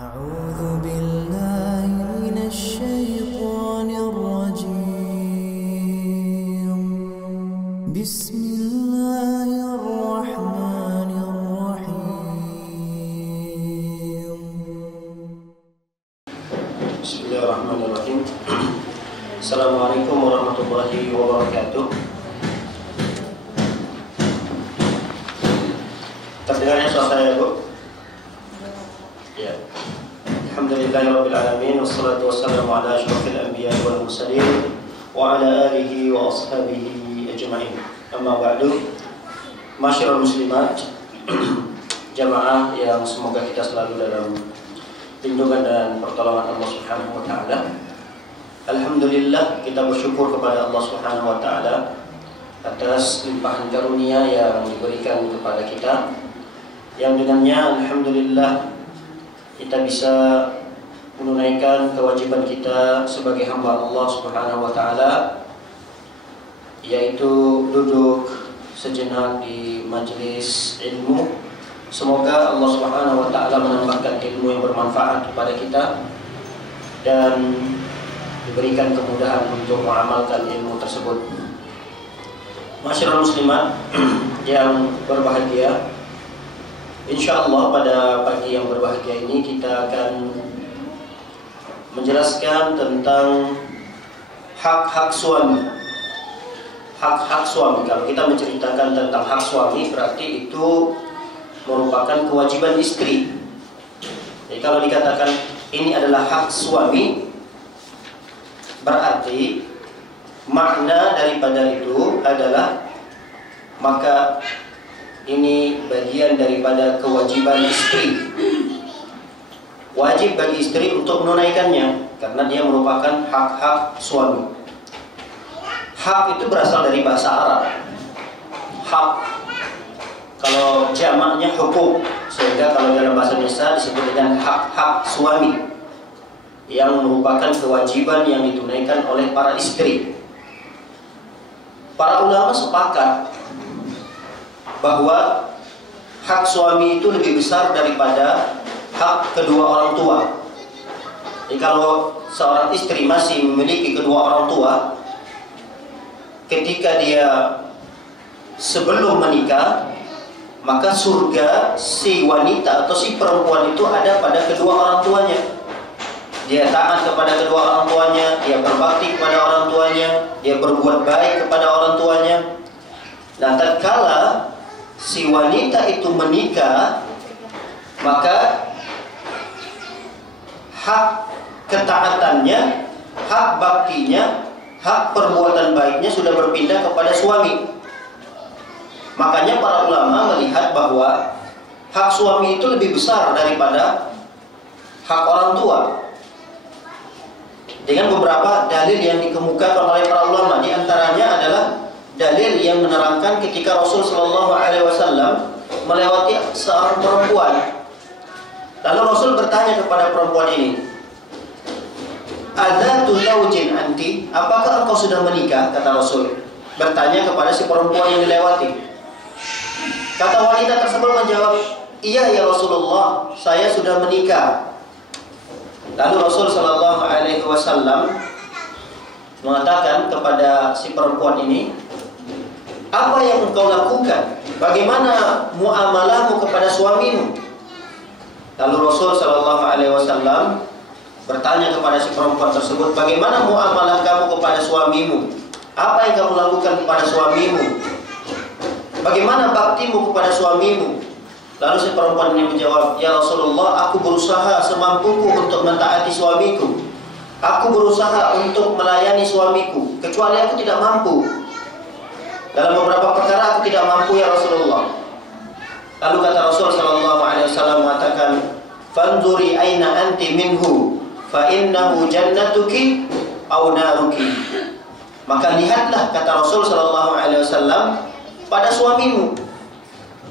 أعوذ بالله من الشيطان الرجيم بسم الله الرحمن الرحيم بسم الله الرحمن الرحيم. Assalamualaikum warahmatullahi wabarakatuh. Terdengarnya suara saya, Bu? Ya. Alhamdulillahirabbil alamin wassalatu wassalamu ala asyrofil anbiya'i wal mursalin wa ala alihi wa ashabihi ajma'in. Amma ba'du. Masyarul muslimat, jamaah yang semoga kita selalu dalam lindungan dan pertolongan Allah Subhanahu wa taala. Alhamdulillah, kita bersyukur kepada Allah Subhanahu wa taala atas limpahan karunia yang diberikan kepada kita, yang dengannya alhamdulillah kita bisa menunaikan kewajiban kita sebagai hamba Allah Subhanahu wa taala, yaitu duduk sejenak di majelis ilmu. Semoga Allah Subhanahu wa taala menambahkan ilmu yang bermanfaat kepada kita dan diberikan kemudahan untuk mengamalkan ilmu tersebut. Masyarakat muslimat yang berbahagia, insyaallah pada pagi yang berbahagia ini kita akan menjelaskan tentang hak-hak suami. Hak-hak suami. Kalau kita menceritakan tentang hak suami, berarti itu merupakan kewajiban istri. Jadi kalau dikatakan ini adalah hak suami, berarti makna daripada itu adalah maka ini bagian daripada kewajiban istri. Wajib bagi istri untuk menunaikannya karena dia merupakan hak-hak suami. Hak itu berasal dari bahasa Arab. Hak, kalau jamaknya hukuk, sehingga kalau dalam bahasa Indonesia disebut dengan hak-hak suami, yang merupakan kewajiban yang ditunaikan oleh para istri. Para ulama sepakat bahwa hak suami itu lebih besar daripada hak kedua orang tua. Jadi kalau seorang istri masih memiliki kedua orang tua, ketika dia sebelum menikah, maka surga si wanita atau si perempuan itu ada pada kedua orang tuanya. Dia taat kepada kedua orang tuanya, dia berbakti kepada orang tuanya, dia berbuat baik kepada orang tuanya. Nah, tatkala si wanita itu menikah, maka hak ketaatannya, hak baktinya, hak perbuatan baiknya sudah berpindah kepada suami. Makanya para ulama melihat bahwa hak suami itu lebih besar daripada hak orang tua, dengan beberapa dalil yang dikemukakan oleh para ulama. Di antaranya adalah dalil yang menerangkan ketika Rasul Shallallahu Alaihi Wasallam melewati seorang perempuan, lalu Rasul bertanya kepada perempuan ini, "Adzatu zaujin anti?" Apakah engkau sudah menikah? Kata Rasul, bertanya kepada si perempuan yang dilewati. Kata wanita tersebut menjawab, "Iya ya Rasulullah, saya sudah menikah." Lalu Rasul Shallallahu Alaihi Wasallam mengatakan kepada si perempuan ini, "Apa yang engkau lakukan? Bagaimana muamalahmu kepada suamimu?" Lalu Rasul Shallallahu Alaihi Wasallam bertanya kepada si perempuan tersebut, "Bagaimana muamalah kamu kepada suamimu? Apa yang kamu lakukan kepada suamimu? Bagaimana baktimu kepada suamimu?" Lalu si perempuan ini menjawab, "Ya Rasulullah, aku berusaha semampuku untuk mentaati suamiku. Aku berusaha untuk melayani suamiku, kecuali aku tidak mampu. Dalam beberapa perkara aku tidak mampu ya Rasulullah." Lalu kata Rasul sallallahu alaihi wasallam mengatakan, "Fanzuri aina anti minhu, fa innahu jannatuki aw naruki." Maka lihatlah, kata Rasul sallallahu alaihi wasallam, pada suamimu.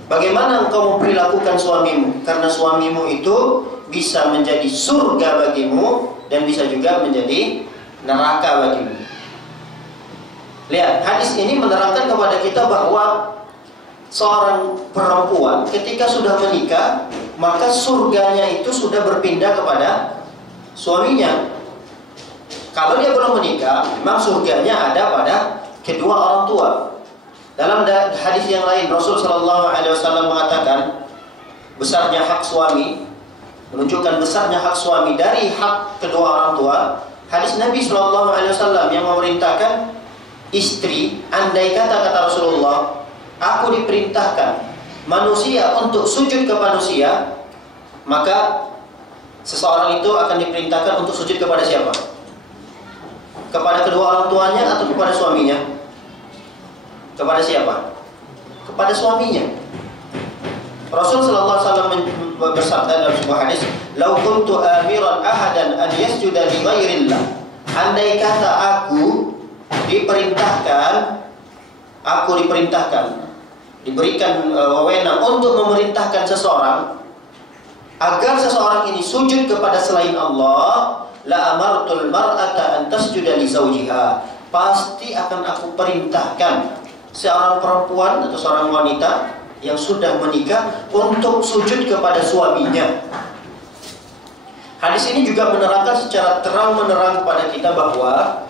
Bagaimana engkau memperlakukan suamimu? Karena suamimu itu bisa menjadi surga bagimu dan bisa juga menjadi neraka bagimu. Lihat, hadis ini menerangkan kepada kita bahwa seorang perempuan ketika sudah menikah, maka surganya itu sudah berpindah kepada suaminya. Kalau dia belum menikah, memang surganya ada pada kedua orang tua. Dalam hadis yang lain, Rasul Shallallahu Alaihi Wasallam mengatakan besarnya hak suami, menunjukkan besarnya hak suami dari hak kedua orang tua. Hadis Nabi Shallallahu Alaihi Wasallam yang memerintahkan istri, andai kata Rasulullah, aku diperintahkan manusia untuk sujud ke manusia, maka seseorang itu akan diperintahkan untuk sujud kepada siapa? Kepada kedua orang tuanya atau kepada suaminya? Kepada siapa? Kepada suaminya. Rasul sallallahu alaihi wasallam bersabda dalam sebuah hadis, "Lau kuntu amiran ahadan an yasjuda li ghairillah." Andai kata aku diperintahkan, diberikan wewenang untuk memerintahkan seseorang agar seseorang ini sujud kepada selain Allah, la amartul mar'ata an tasjuda li zawjiha. Pasti akan aku perintahkan seorang perempuan atau seorang wanita yang sudah menikah untuk sujud kepada suaminya. Hadis ini juga menerangkan secara terang-menerang kepada kita bahwa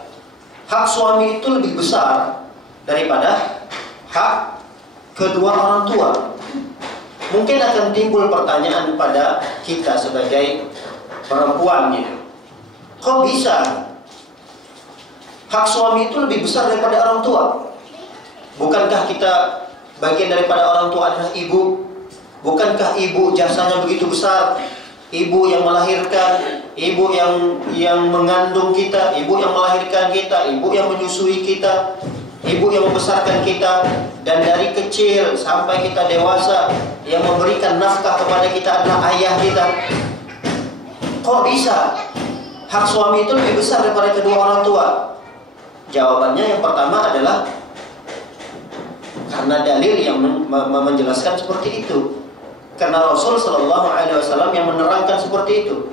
hak suami itu lebih besar daripada hak kedua orang tua. Mungkin akan timbul pertanyaan pada kita sebagai perempuannya, kok bisa hak suami itu lebih besar daripada orang tua? Bukankah kita bagian daripada orang tua adalah ibu? Bukankah ibu jasanya begitu besar? Ibu yang melahirkan, ibu yang mengandung kita, ibu yang melahirkan kita, ibu yang menyusui kita, ibu yang membesarkan kita, dan dari kecil sampai kita dewasa yang memberikan nafkah kepada kita adalah ayah kita. Kok bisa hak suami itu lebih besar daripada kedua orang tua? Jawabannya yang pertama adalah karena dalil yang menjelaskan seperti itu. Karena Rasul Shallallahu Alaihi Wasallam yang menerangkan seperti itu.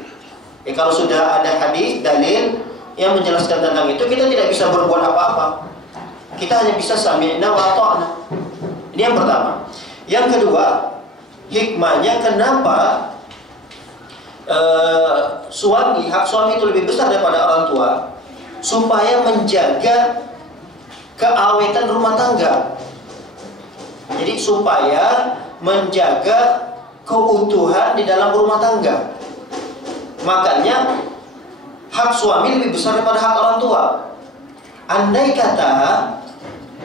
Kalau sudah ada hadis, dalil yang menjelaskan tentang itu, kita tidak bisa berbuat apa-apa. Kita hanya bisa sami'na wa ata'na. Ini yang pertama. Yang kedua, hikmahnya kenapa hak suami itu lebih besar daripada orang tua, supaya menjaga keawetan rumah tangga. Jadi supaya menjaga keutuhan di dalam rumah tangga. Makanya hak suami lebih besar daripada hak orang tua. Andai kata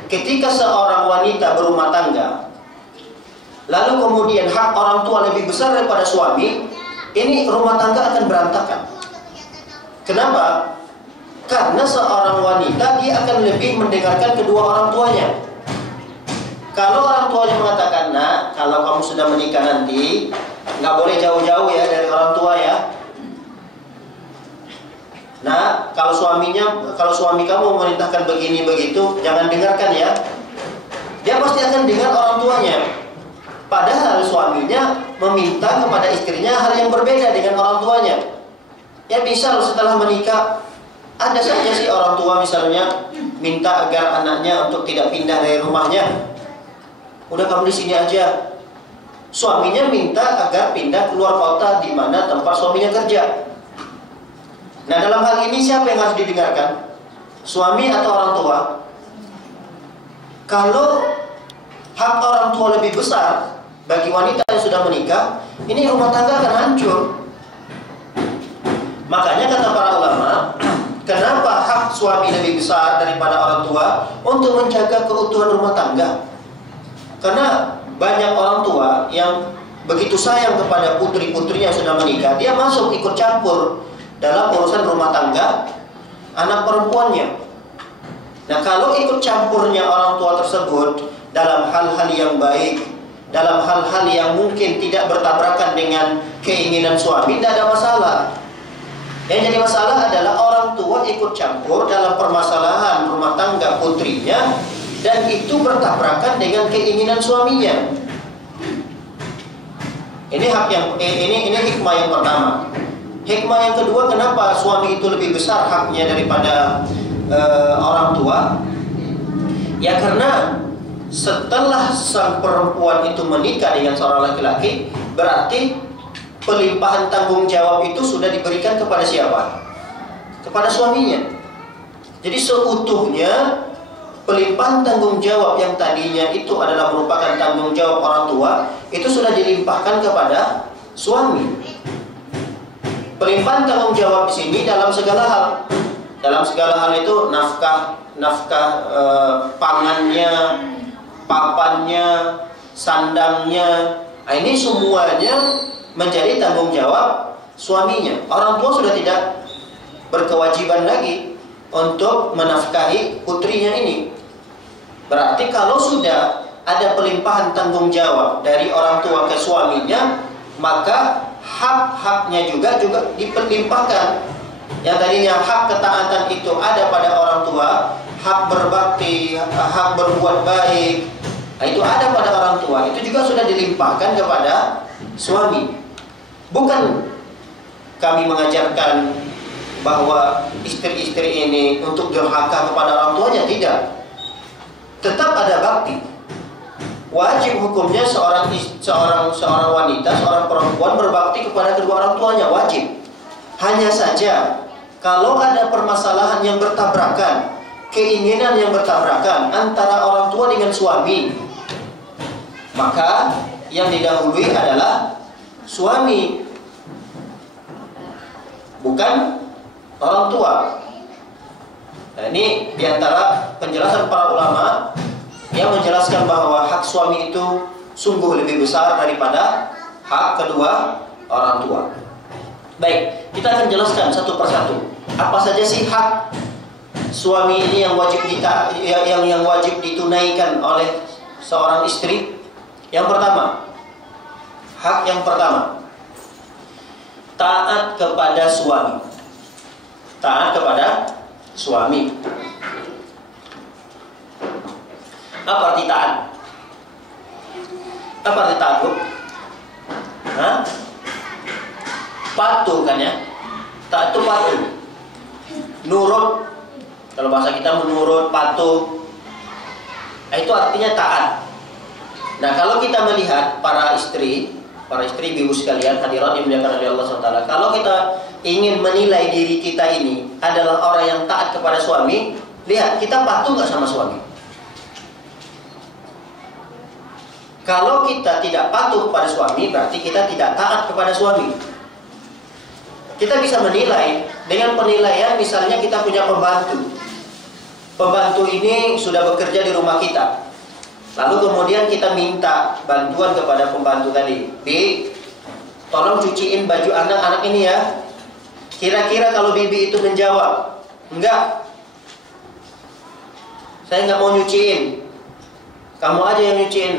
ketika seorang wanita berumah tangga, lalu kemudian hak orang tua lebih besar daripada suami, ini rumah tangga akan berantakan. Kenapa? Karena seorang wanita dia akan lebih mendengarkan kedua orang tuanya. Kalau orang tuanya mengatakan, "Nah, kalau kamu sudah menikah nanti, nggak boleh jauh-jauh ya dari orang tua ya. Nah, kalau suami kamu memerintahkan begini begitu, jangan dengarkan ya." Dia pasti akan dengar orang tuanya. Padahal suaminya meminta kepada istrinya hal yang berbeda dengan orang tuanya. Ya, misal setelah menikah, ada saja sih orang tua misalnya minta agar anaknya untuk tidak pindah dari rumahnya. Udah kamu di sini aja. Suaminya minta agar pindah keluar kota di mana tempat suaminya kerja. Nah, dalam hal ini siapa yang harus didengarkan? Suami atau orang tua? Kalau hak orang tua lebih besar bagi wanita yang sudah menikah, ini rumah tangga akan hancur. Makanya kata para ulama, kenapa hak suami lebih besar daripada orang tua? Untuk menjaga keutuhan rumah tangga. Karena banyak orang tua yang begitu sayang kepada putri-putrinya yang sudah menikah, dia masuk ikut campur dalam urusan rumah tangga anak perempuannya. Nah, kalau ikut campurnya orang tua tersebut dalam hal-hal yang baik, dalam hal-hal yang mungkin tidak bertabrakan dengan keinginan suami, tidak ada masalah. Yang jadi masalah adalah orang tua ikut campur dalam permasalahan rumah tangga putrinya, dan itu bertabrakan dengan keinginan suaminya. Ini hikmah yang pertama. Hikmah yang kedua, kenapa suami itu lebih besar haknya daripada orang tua? Ya karena setelah sang perempuan itu menikah dengan seorang laki-laki, berarti pelimpahan tanggung jawab itu sudah diberikan kepada siapa? Kepada suaminya. Jadi seutuhnya pelimpahan tanggung jawab yang tadinya itu adalah merupakan tanggung jawab orang tua, itu sudah dilimpahkan kepada suami. Pelimpahan tanggung jawab di sini dalam segala hal. Dalam segala hal itu nafkah pangannya, papannya, sandangnya. Nah, ini semuanya menjadi tanggung jawab suaminya. Orang tua sudah tidak berkewajiban lagi untuk menafkahi putrinya ini. Berarti kalau sudah ada pelimpahan tanggung jawab dari orang tua ke suaminya, maka hak-haknya juga dilimpahkan. Yang tadinya hak ketaatan itu ada pada orang tua, hak berbakti, hak berbuat baik, nah, itu ada pada orang tua, itu juga sudah dilimpahkan kepada suami. Bukan kami mengajarkan bahwa istri-istri ini untuk durhaka kepada orang tuanya, tidak. Tetap ada bakti. Wajib hukumnya seorang wanita, seorang perempuan berbakti kepada kedua orang tuanya, wajib. Hanya saja kalau ada permasalahan yang bertabrakan, keinginan yang bertabrakan antara orang tua dengan suami, maka yang didahului adalah suami, bukan orang tua. Nah, ini diantara penjelasan para ulama yang menjelaskan bahwa hak suami itu sungguh lebih besar daripada hak kedua orang tua. Baik, kita akan jelaskan satu persatu. Apa saja sih hak suami ini yang wajib ditunaikan oleh seorang istri? Yang pertama, hak yang pertama, taat kepada suami. Taat kepada suami. Apa arti taat? Apa arti taat, Bu? Hah? Patuh kan ya? Taat itu patuh. Nurut, kalau bahasa kita menurut, patuh. Nah, itu artinya taat. Nah, kalau kita melihat para istri ibu sekalian, hadirat yang dimuliakan oleh Allah SWT, kalau kita ingin menilai diri kita ini adalah orang yang taat kepada suami, lihat kita patuh nggak sama suami. Kalau kita tidak patuh kepada suami, berarti kita tidak taat kepada suami. Kita bisa menilai dengan penilaian, misalnya kita punya pembantu. Pembantu ini sudah bekerja di rumah kita. Lalu kemudian kita minta bantuan kepada pembantu tadi. Bi, tolong cuciin baju anak-anak ini ya. Kira-kira kalau bibi itu menjawab, enggak, saya nggak mau nyuciin, kamu aja yang nyuciin.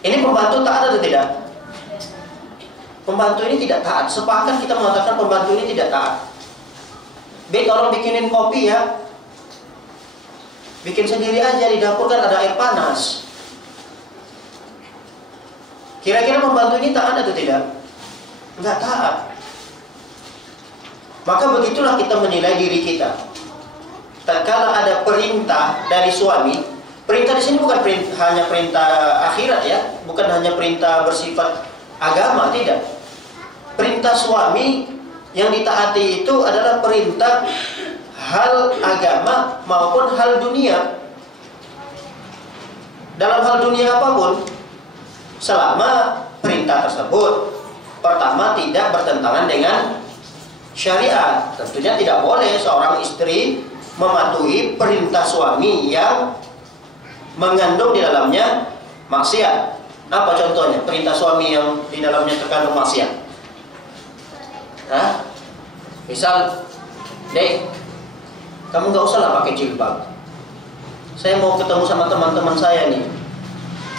Ini pembantu taat atau tidak? Pembantu ini tidak taat. Sepakat kita mengatakan pembantu ini tidak taat. B, tolong bikinin kopi ya. Bikin sendiri aja, di dapur kan ada air panas. Kira-kira pembantu ini taat atau tidak? Enggak taat. Maka begitulah kita menilai diri kita. Tatkala ada perintah dari suami, perintah di sini bukan hanya perintah akhirat ya, bukan hanya perintah bersifat agama, tidak. Perintah suami yang ditaati itu adalah perintah hal agama maupun hal dunia. Dalam hal dunia apapun, selama perintah tersebut pertama tidak bertentangan dengan syariat. Tentunya tidak boleh seorang istri mematuhi perintah suami yang mengandung di dalamnya maksiat. Apa contohnya? Perintah suami yang di dalamnya terkandung maksiat. Hah? Misal, Dek, kamu nggak usah lah pakai jilbab. Saya mau ketemu sama teman-teman saya nih.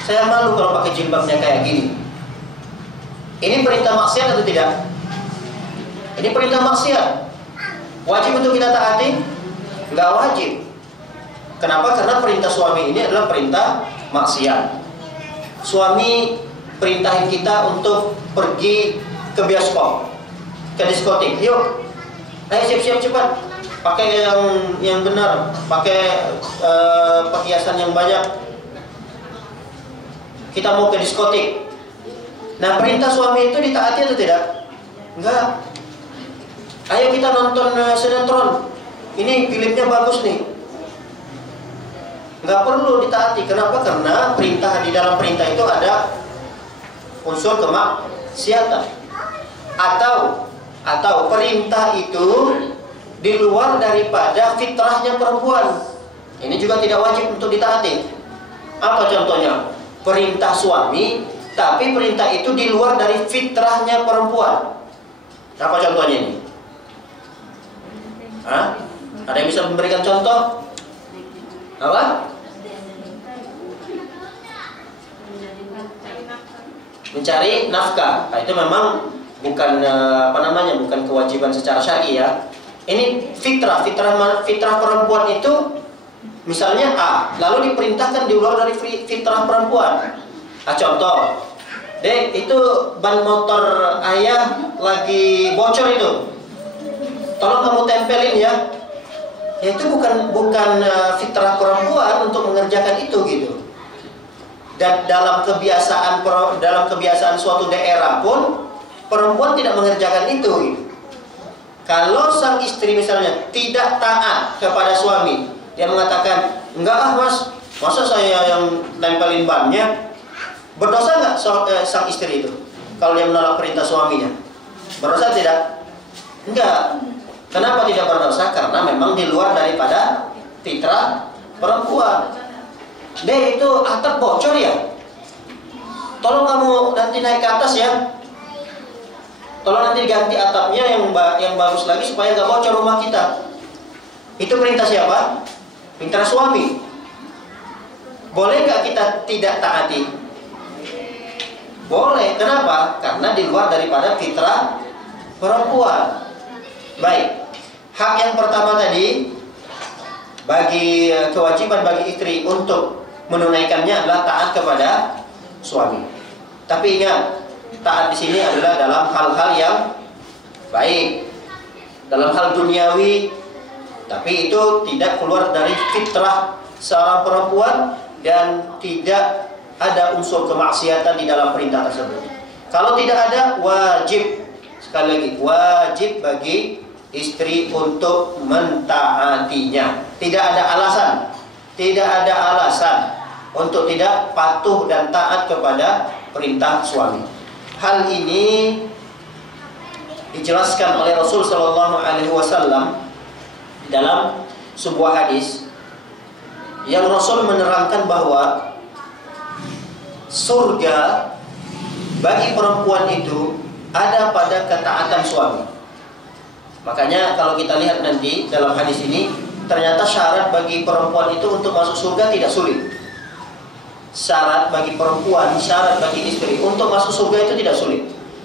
Saya malu kalau pakai jilbabnya kayak gini. Ini perintah maksiat atau tidak? Ini perintah maksiat. Wajib untuk kita taati? Nggak wajib. Kenapa? Karena perintah suami ini adalah perintah maksiat. Suami perintahin kita untuk pergi ke bioskop, ke diskotik. Yuk, ayo siap-siap cepat. Pakai yang benar, pakai perhiasan yang banyak. kita mau ke diskotik. Nah, perintah suami itu ditaati atau tidak? Enggak. Ayo kita nonton sinetron. Ini filmnya bagus nih. Enggak perlu ditaati. Kenapa? Karena perintah, di dalam perintah itu ada unsur kemaksiatan. Atau perintah itu di luar daripada fitrahnya perempuan. Ini juga tidak wajib untuk ditaati. Apa contohnya? Perintah suami, tapi perintah itu di luar dari fitrahnya perempuan. Apa contohnya ini? Hah? Ada yang bisa memberikan contoh? Apa? Mencari nafkah. Nah, itu memang bukan bukan kewajiban secara syar'i ya. Ini fitrah perempuan itu misalnya A, lalu diperintahkan di luar dari fitrah perempuan. Contoh, Dek, itu ban motor ayah lagi bocor itu. Tolong kamu tempelin ya. Ya itu bukan fitrah perempuan untuk mengerjakan itu gitu. Dan dalam kebiasaan suatu daerah pun perempuan tidak mengerjakan itu gitu. Kalau sang istri misalnya tidak taat kepada suami, dia mengatakan, enggak ah mas, masa saya yang tempelin bannya? Berdosa nggak sang istri itu kalau dia menolak perintah suaminya? Berdosa tidak? Enggak. Kenapa tidak berdosa? Karena memang di luar daripada fitrah perempuan. Deh, itu atap bocor ya? Tolong kamu nanti naik ke atas ya. Tolong nanti ganti atapnya yang bagus lagi supaya nggak bocor rumah kita. Itu perintah siapa? Perintah suami. Boleh nggak kita tidak taati? Boleh. Kenapa? Karena di luar daripada fitrah perempuan. Baik. Hak yang pertama tadi, kewajiban bagi istri untuk menunaikannya adalah taat kepada suami. Tapi ingat, taat di sini adalah dalam hal-hal yang baik, dalam hal duniawi, tapi itu tidak keluar dari fitrah seorang perempuan dan tidak ada unsur kemaksiatan di dalam perintah tersebut. Kalau tidak ada, wajib, sekali lagi, wajib bagi istri untuk mentaatinya. Tidak ada alasan untuk tidak patuh dan taat kepada perintah suami. Hal ini dijelaskan oleh Rasul Shallallahu Alaihi Wasallam dalam sebuah hadis yang Rasul menerangkan bahwa surga bagi perempuan itu ada pada ketaatan suami. Makanya kalau kita lihat nanti dalam hadis ini, ternyata syarat bagi perempuan itu untuk masuk surga tidak sulit. Syarat bagi perempuan, syarat bagi istri untuk masuk surga itu tidak sulit.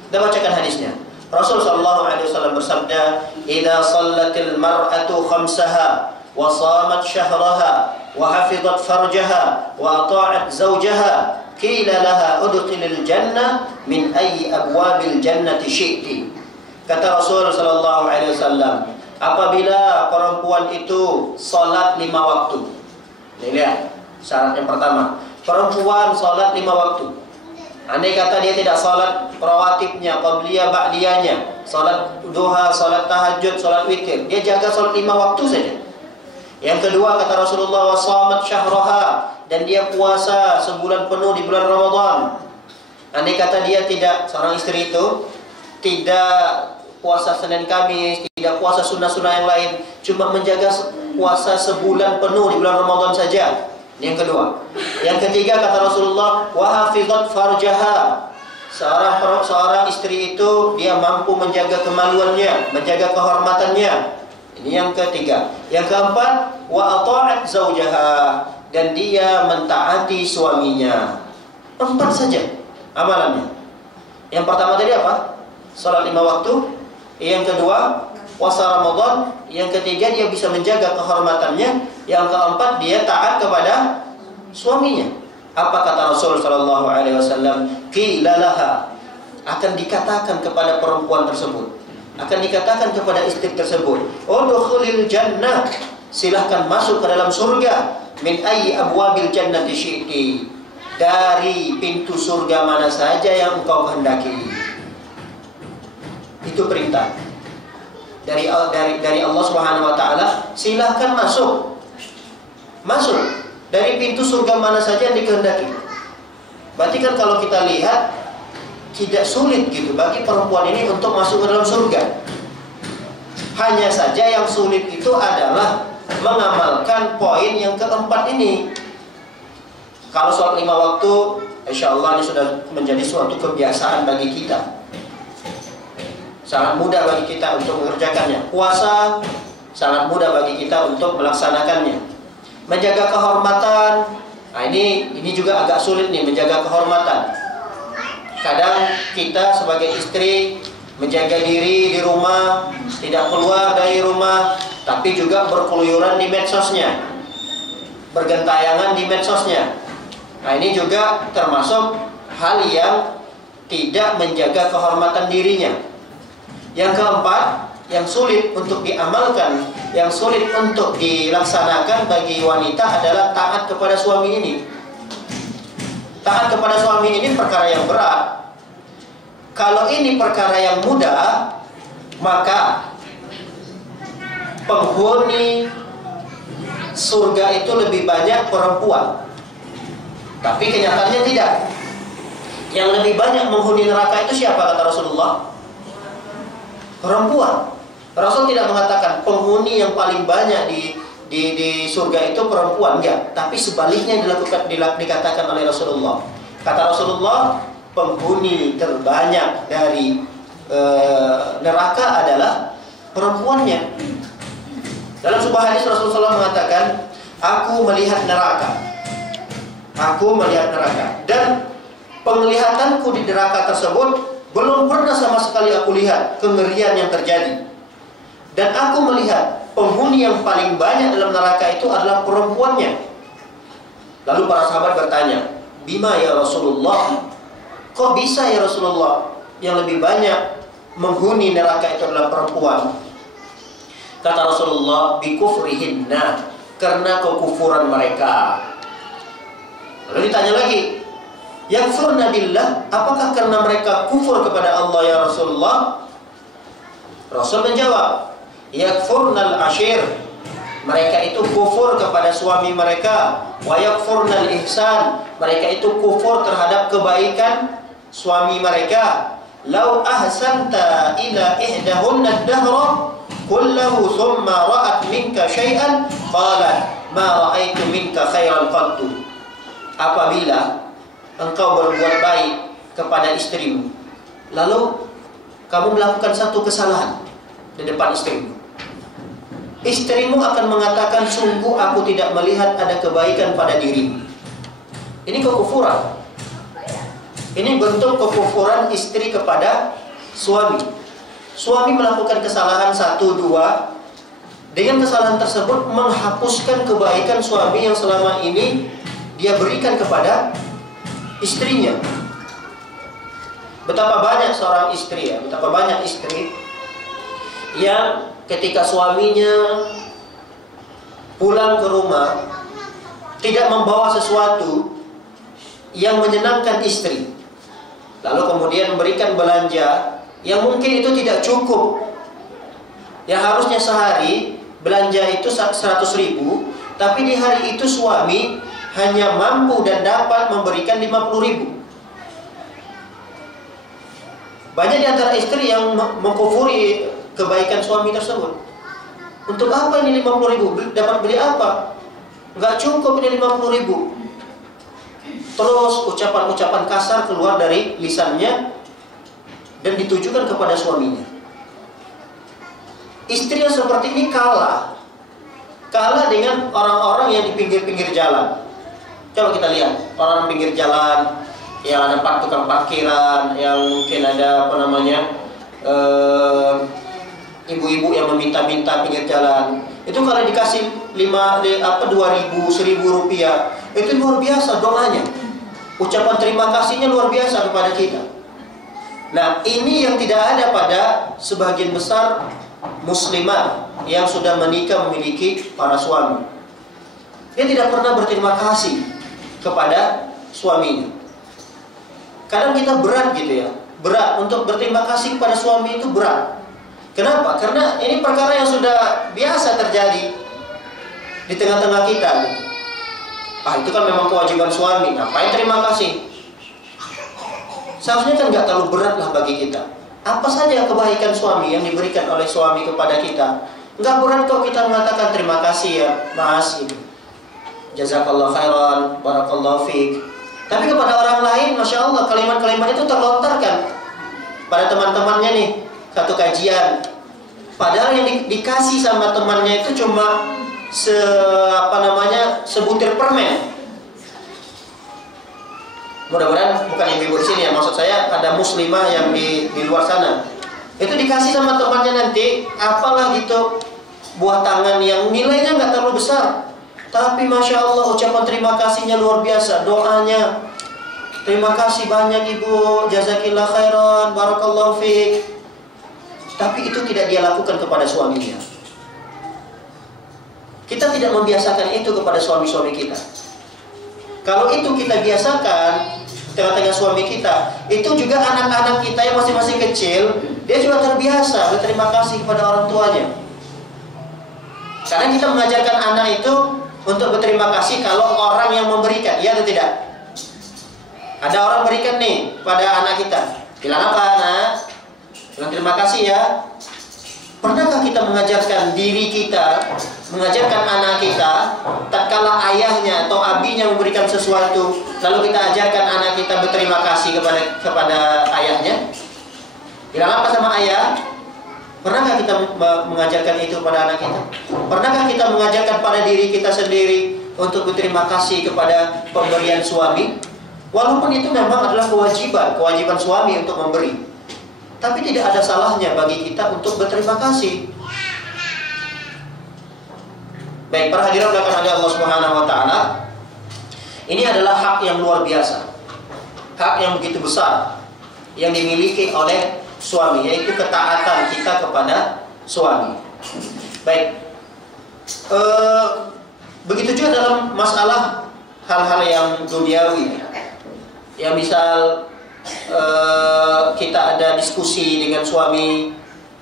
Kita bacakan hadisnya. Rasul sallallahu alaihi wasallam bersabda, "Idza shallatil mar'atu khamsaha wa shamat syahraha wa hafizat farjaha wa ata'at zawjaha, qila laha udkhilil jannah min ayyi abwabil jannati syi'ti." Kata Rasul sallallahu alaihi wasallam, apabila perempuan itu salat 5 waktu. Ini lihat, syarat yang pertama. Perempuan salat 5 waktu. Andai kata dia tidak salat rawatibnya, qabliyah, ba'diyahnya, salat duha, salat tahajud, salat witir, dia jaga salat 5 waktu saja. Yang kedua kata Rasulullah, wasamat syahraha, dan dia puasa sebulan penuh di bulan Ramadan. Andai kata dia tidak, seorang istri itu tidak puasa Senin Kamis, tidak puasa sunnah-sunnah yang lain, cuma menjaga puasa sebulan penuh di bulan Ramadan saja. Yang kedua. Yang ketiga kata Rasulullah, wa hafizat farjaha, seorang istri itu dia mampu menjaga kemaluannya, menjaga kehormatannya. Ini yang ketiga. Yang keempat, wa ata'at zawjaha, dan dia mentaati suaminya. 4 saja amalannya. Yang pertama tadi apa? Salat 5 waktu. Yang kedua, puasa Ramadan. Yang ketiga, dia bisa menjaga kehormatannya. Yang keempat, dia taat kepada suaminya. Apa kata Rasul sallallahu alaihi wasallam? Qila laha, akan dikatakan kepada perempuan tersebut, akan dikatakan kepada istri tersebut, udkhulil jannah, silahkan masuk ke dalam surga, min ayyi abwabil jannati syi'ti, dari pintu surga mana saja yang engkau kehendaki. Itu perintah dari Allah Subhanahu wa taala, silahkan masuk. Masuk dari pintu surga mana saja yang dikehendaki. Berarti kan kalau kita lihat tidak sulit gitu bagi perempuan ini untuk masuk ke dalam surga. Hanya saja yang sulit itu adalah mengamalkan poin yang keempat ini. Kalau sholat 5 waktu, insya Allah ini sudah menjadi suatu kebiasaan bagi kita. Sangat mudah bagi kita untuk mengerjakannya. Puasa sangat mudah bagi kita untuk melaksanakannya. Menjaga kehormatan, nah ini juga agak sulit nih, menjaga kehormatan. Kadang kita sebagai istri menjaga diri di rumah, tidak keluar dari rumah, tapi juga berkeluyuran di medsosnya, bergentayangan di medsosnya. Nah ini juga termasuk hal yang tidak menjaga kehormatan dirinya. Yang keempat, yang sulit untuk diamalkan, yang sulit untuk dilaksanakan bagi wanita adalah taat kepada suami ini. Taat kepada suami ini perkara yang berat. Kalau ini perkara yang mudah, maka penghuni surga itu lebih banyak perempuan. Tapi kenyataannya tidak. Yang lebih banyak menghuni neraka itu siapa, kata Rasulullah? Perempuan. Rasul tidak mengatakan penghuni yang paling banyak di surga itu perempuan, enggak. Tapi sebaliknya dikatakan oleh Rasulullah. Kata Rasulullah, penghuni terbanyak dari neraka adalah perempuannya. Dalam sebuah hadis Rasulullah mengatakan, aku melihat neraka. Aku melihat neraka. Dan penglihatanku di neraka tersebut belum pernah sama sekali aku lihat kengerian yang terjadi. Dan aku melihat penghuni yang paling banyak dalam neraka itu adalah perempuannya. Lalu para sahabat bertanya, bima ya Rasulullah? Kok bisa ya Rasulullah yang lebih banyak menghuni neraka itu adalah perempuan? Kata Rasulullah, bikufrihinna, karena kekufuran mereka. Lalu ditanya lagi, yakfurna billah, apakah karena mereka kufur kepada Allah ya Rasulullah? Rasul menjawab, yakfurnal ashir, mereka itu kufur kepada suami mereka. Wa yakfurnal ihsan, mereka itu kufur terhadap kebaikan suami mereka. Lau ahsanta ila ihdahunna ad-dahra kullahu thumma ra'at minka syai'an qalat ma ra'aitu minka khairan qattu. Apabila engkau berbuat baik kepada istrimu, lalu kamu melakukan satu kesalahan di depan istrimu, istrimu akan mengatakan, sungguh aku tidak melihat ada kebaikan pada dirimu. Ini kekufuran. Ini bentuk kekufuran istri kepada suami. Suami melakukan kesalahan 1, 2. Dengan kesalahan tersebut menghapuskan kebaikan suami yang selama ini dia berikan kepada istrinya. Betapa banyak seorang istri ya, betapa banyak istri yang ketika suaminya pulang ke rumah tidak membawa sesuatu yang menyenangkan istri, lalu kemudian memberikan belanja yang mungkin itu tidak cukup. Yang harusnya sehari belanja itu 100.000, tapi di hari itu suami hanya mampu dan dapat memberikan 50.000. Banyak di antara istri yang mengkufuri kebaikan suami tersebut. Untuk apa ini 50.000? Dapat beli apa? Nggak cukup ini 50.000. Terus ucapan-ucapan kasar keluar dari lisannya dan ditujukan kepada suaminya. Istri yang seperti ini kalah dengan orang-orang yang di pinggir-pinggir jalan. Coba kita lihat orang pinggir jalan yang ada tukang parkiran, yang mungkin ada ibu-ibu yang meminta-minta pinggir jalan. Itu kalau dikasih 2.000, 1.000 rupiah, itu luar biasa doanya. Ucapan terima kasihnya luar biasa kepada kita. Nah, ini yang tidak ada pada sebagian besar muslimat yang sudah menikah memiliki para suami. Dia tidak pernah berterima kasih kepada suaminya. Kadang kita berat gitu ya, berat untuk berterima kasih kepada suami itu berat. Kenapa? Karena ini perkara yang sudah biasa terjadi di tengah-tengah kita gitu. Itu kan memang kewajiban suami, ngapain terima kasih? Seharusnya kan nggak terlalu berat lah bagi kita. Apa saja kebaikan suami yang diberikan oleh suami kepada kita, nggak berat kok kita mengatakan terima kasih ya mas gitu. Jazakallah khairan, barakallahu fiik. Tapi kepada orang lain, Masya Allah, kalimat-kalimat itu terlontarkan pada teman-temannya nih, satu kajian. Padahal yang dikasih sama temannya itu cuma sebutir permen. Mudah-mudahan bukan ibu-ibu di sini ya, maksud saya ada muslimah yang di luar sana. Itu dikasih sama temannya nanti, apalah gitu, buah tangan yang nilainya nggak terlalu besar. Tapi Masya Allah ucapan terima kasihnya luar biasa, doanya. Terima kasih banyak ibu, jazakillah khairan, barakallahu fiik. Tapi itu tidak dia lakukan kepada suaminya. Kita tidak membiasakan itu kepada suami-suami kita. Kalau itu kita biasakan tengah-tengah suami kita, itu juga anak-anak kita yang masih kecil, dia juga terbiasa berterima kasih kepada orang tuanya. Karena kita mengajarkan anak itu untuk berterima kasih kalau orang yang memberikan, iya atau tidak? Ada orang berikan nih pada anak kita, bilang apa anak? Bilang terima kasih ya. Pernahkah kita mengajarkan diri kita, mengajarkan anak kita, tatkala ayahnya atau abinya memberikan sesuatu, lalu kita ajarkan anak kita berterima kasih kepada ayahnya? Bilang apa sama ayah? Pernahkah kita mengajarkan itu pada anak kita? Pernahkah kita mengajarkan pada diri kita sendiri untuk berterima kasih kepada pemberian suami? Walaupun itu memang adalah kewajiban suami untuk memberi. Tapi tidak ada salahnya bagi kita untuk berterima kasih. Baik, para hadirin yang oleh Allah Subhanahu wa taala, ini adalah hak yang luar biasa. Hak yang begitu besar yang dimiliki oleh suami, yaitu ketaatan kita kepada suami. Baik. Begitu juga dalam masalah hal-hal yang duniawi. Ya misal kita ada diskusi dengan suami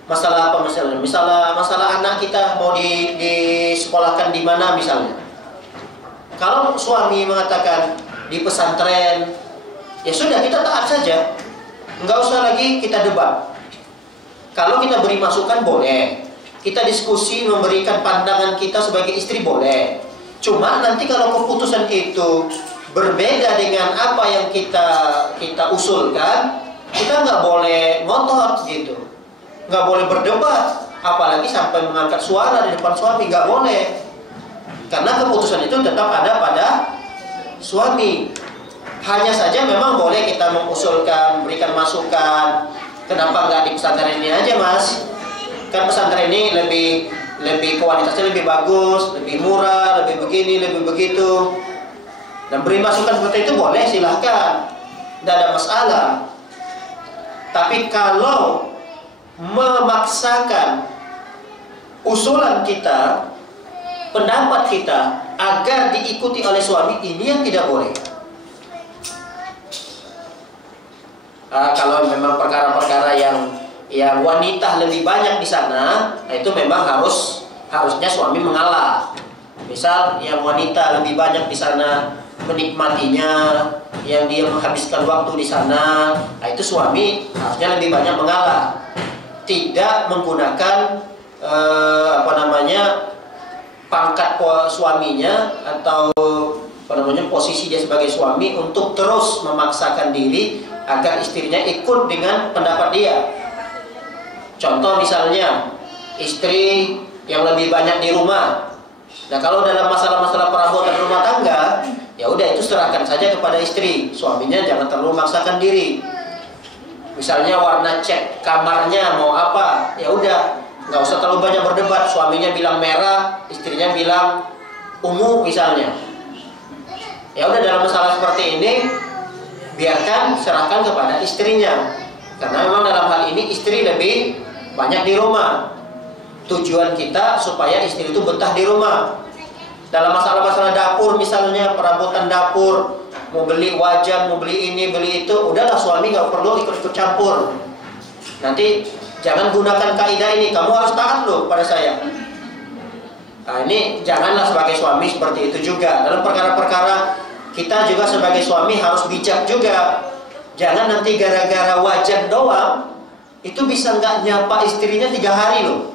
masalah apa misalnya? Masalah anak kita mau disekolahkan di mana misalnya. Kalau suami mengatakan di pesantren, ya sudah kita taat saja. Enggak usah lagi kita debat. Kalau kita beri masukan boleh. Kita diskusi memberikan pandangan kita sebagai istri boleh. Cuma nanti kalau keputusan itu berbeda dengan apa yang kita usulkan, kita nggak boleh ngotot gitu, nggak boleh berdebat, apalagi sampai mengangkat suara di depan suami, nggak boleh, karena keputusan itu tetap ada pada suami. Hanya saja memang boleh kita mengusulkan, berikan masukan, kenapa nggak di pesantren ini aja mas? Kan pesantren ini lebih kualitasnya lebih bagus, lebih murah, lebih begini, lebih begitu. Dan beri masukan seperti itu boleh, silahkan, tidak ada masalah. Tapi kalau memaksakan usulan kita, pendapat kita agar diikuti oleh suami, ini yang tidak boleh. Kalau memang perkara-perkara yang wanita lebih banyak di sana, itu memang harusnya suami mengalah. Misal yang wanita lebih banyak di sana menikmatinya, yang dia menghabiskan waktu di sana, itu suami harusnya lebih banyak mengalah, tidak menggunakan pangkat suaminya atau posisi dia sebagai suami untuk terus memaksakan diri agar istrinya ikut dengan pendapat dia. Contoh misalnya istri yang lebih banyak di rumah. Nah kalau dalam masalah-masalah perabotan rumah tangga, ya udah itu serahkan saja kepada istri, suaminya jangan terlalu memaksakan diri. Misalnya warna cat kamarnya mau apa, ya udah nggak usah terlalu banyak berdebat. Suaminya bilang merah, istrinya bilang ungu misalnya. Ya udah dalam masalah seperti ini biarkan serahkan kepada istrinya, karena memang dalam hal ini istri lebih banyak di rumah. Tujuan kita supaya istri itu betah di rumah. Dalam masalah-masalah dapur misalnya, perabotan dapur, mau beli wajan, mau beli ini, beli itu, udahlah suami nggak perlu ikut-ikut campur. Nanti jangan gunakan kaidah ini, kamu harus taat loh pada saya. Nah ini janganlah sebagai suami seperti itu juga. Dalam perkara-perkara kita juga sebagai suami harus bijak juga. Jangan nanti gara-gara wajan doang itu bisa nggak nyapa istrinya 3 hari loh.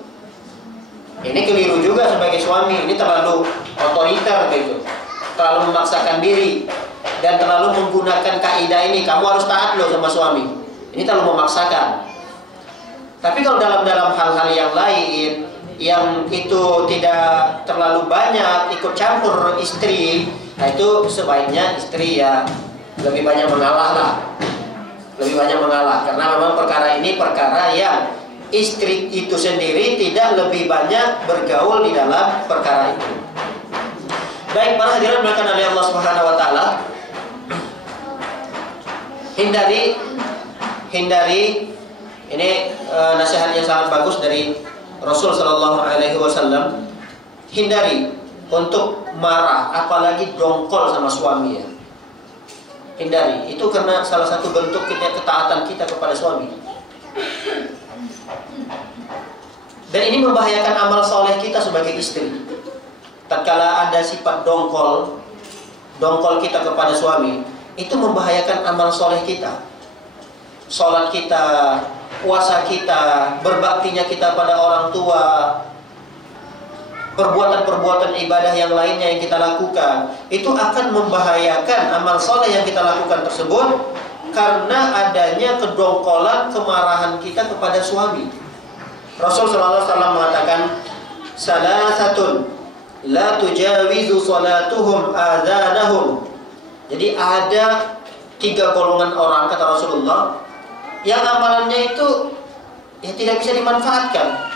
Ini keliru juga sebagai suami. Ini terlalu otoriter gitu, terlalu memaksakan diri, dan terlalu menggunakan kaidah ini, kamu harus taat loh sama suami. Ini terlalu memaksakan. Tapi kalau dalam hal-hal yang lain yang itu tidak terlalu banyak ikut campur istri, nah itu sebaiknya istri ya lebih banyak mengalah lah. Lebih banyak mengalah, karena memang perkara ini perkara yang istri itu sendiri tidak lebih banyak bergaul di dalam perkara itu. Baik, para hadirin melakukan oleh Allah Subhanahu wa taala, hindari ini nasihat yang sangat bagus dari Rasul sallallahu alaihi wasallam. Hindari untuk marah, apalagi dongkol sama suami ya. Hindari, itu karena salah satu bentuk ketaatan kita kepada suami. Dan ini membahayakan amal soleh kita sebagai istri. Tatkala ada sifat dongkol kita kepada suami, itu membahayakan amal soleh kita. Sholat kita, puasa kita, berbaktinya kita pada orang tua, perbuatan-perbuatan ibadah yang lainnya yang kita lakukan, itu akan membahayakan amal soleh yang kita lakukan tersebut karena adanya kedongkolan, kemarahan kita kepada suami. Rasul sallallahu alaihi wasallam mengatakan, salasatun la tujawizu salatuhum adzanahum. Jadi ada 3 golongan orang, kata Rasulullah, yang amalannya itu ya tidak bisa dimanfaatkan.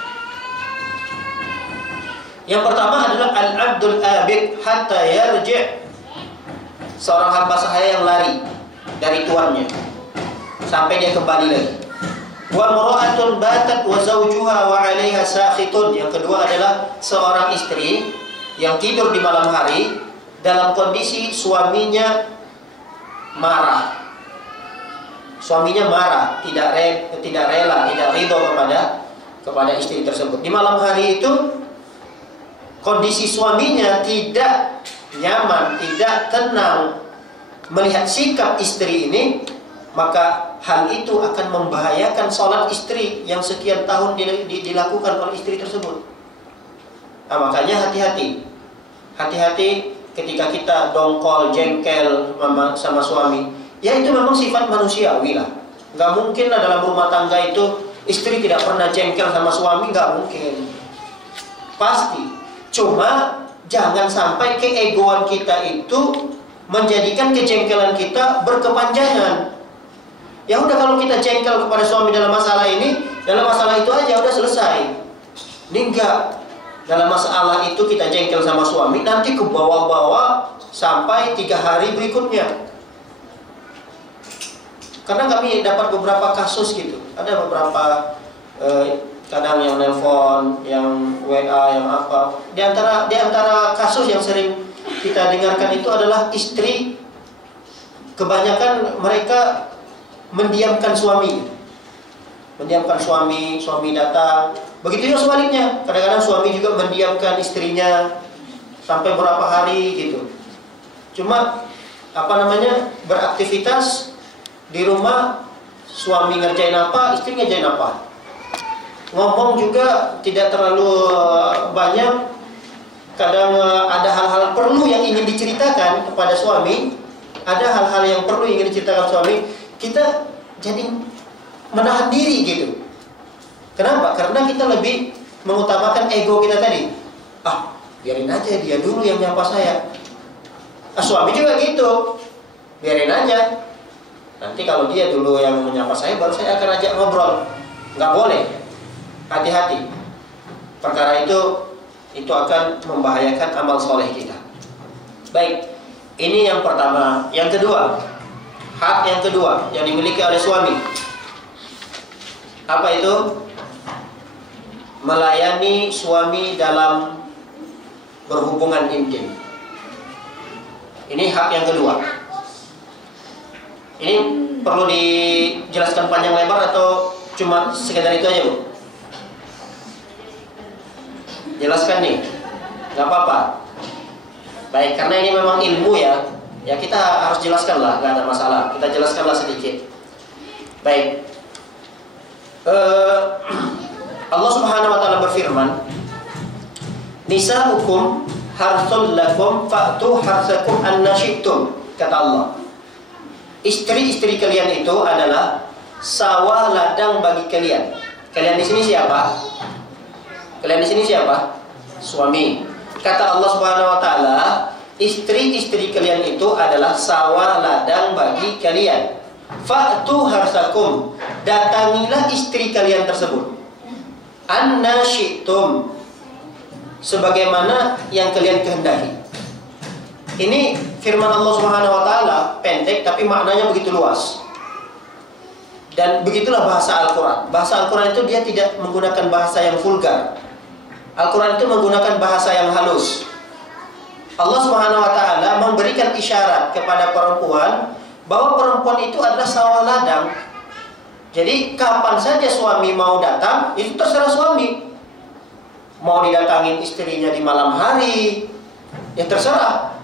Yang pertama adalah al-abdul abid hatta yarji', seorang hamba sahaya yang lari dari tuannya sampai dia kembali lagi. Wa mar'atun batat wa zawjuha wa 'alaiha sakhitun. Yang kedua adalah seorang istri yang tidur di malam hari dalam kondisi suaminya marah. Suaminya marah, tidak rela, tidak ridho kepada istri tersebut. Di malam hari itu kondisi suaminya tidak nyaman, tidak tenang melihat sikap istri ini, maka hal itu akan membahayakan sholat istri yang sekian tahun dilakukan oleh istri tersebut. Nah, makanya hati-hati ketika kita dongkol, jengkel sama suami. Ya itu memang sifat manusiawi lah. Nggak mungkin lah dalam rumah tangga itu istri tidak pernah jengkel sama suami, nggak mungkin. Pasti. Cuma jangan sampai keegoan kita itu menjadikan kejengkelan kita berkepanjangan. Ya udah, kalau kita jengkel kepada suami dalam masalah ini, dalam masalah itu aja udah selesai. Ini enggak. Dalam masalah itu kita jengkel sama suami, nanti ke bawah-bawah sampai 3 hari berikutnya. Karena kami dapat beberapa kasus gitu. Ada beberapa kadang yang nelpon, yang WA, yang apa. Di antara kasus yang sering kita dengarkan itu adalah istri, kebanyakan mereka mendiamkan suami. Mendiamkan suami datang. Begitu juga sebaliknya. Kadang-kadang suami juga mendiamkan istrinya sampai berapa hari gitu. Cuma beraktivitas di rumah, suami ngerjain apa, istri ngerjain apa. Ngomong juga tidak terlalu banyak. Kadang ada hal-hal perlu yang ingin diceritakan kepada suami, ada hal-hal yang perlu ingin diceritakan suami, kita jadi menahan diri gitu. Kenapa? Karena kita lebih mengutamakan ego kita tadi. Biarin aja dia dulu yang nyapa saya. Suami juga gitu, biarin aja. Nanti kalau dia dulu yang menyapa saya, baru saya akan ajak ngobrol. Nggak boleh. Hati-hati. Perkara itu akan membahayakan amal soleh kita. Baik, ini yang pertama. Yang kedua, hak yang kedua yang dimiliki oleh suami. Apa itu? Melayani suami dalam berhubungan intim. Ini hak yang kedua. Ini perlu dijelaskan panjang lebar atau cuma sekedar itu aja, Bu? Jelaskan nih, nggak apa-apa. Baik, karena ini memang ilmu ya, ya kita harus jelaskan lah, nggak ada masalah. Kita jelaskanlah sedikit. Baik, Allah Subhanahu Wa Taala berfirman, Nisa'ukum harsul lakum fa'tu harsakum anna syi'tum. Kata Allah, istri-istri kalian itu adalah sawah ladang bagi kalian. Kalian di sini siapa? Kalian di sini siapa? Suami. Kata Allah Subhanahu Wa Taala, istri-istri kalian itu adalah sawah ladang bagi kalian. Fa'tu harsakum, datangilah istri kalian tersebut. Anna syi'tum, sebagaimana yang kalian kehendaki. Ini firman Allah Subhanahu Wa Taala, pendek tapi maknanya begitu luas. Dan begitulah bahasa Al-Quran. Bahasa Al-Quran itu dia tidak menggunakan bahasa yang vulgar. Al-Quran itu menggunakan bahasa yang halus. Allah Subhanahu Wa Taala memberikan isyarat kepada perempuan bahwa perempuan itu adalah sawah ladang. Jadi kapan saja suami mau datang, itu terserah suami. Mau didatangin istrinya di malam hari, ya terserah.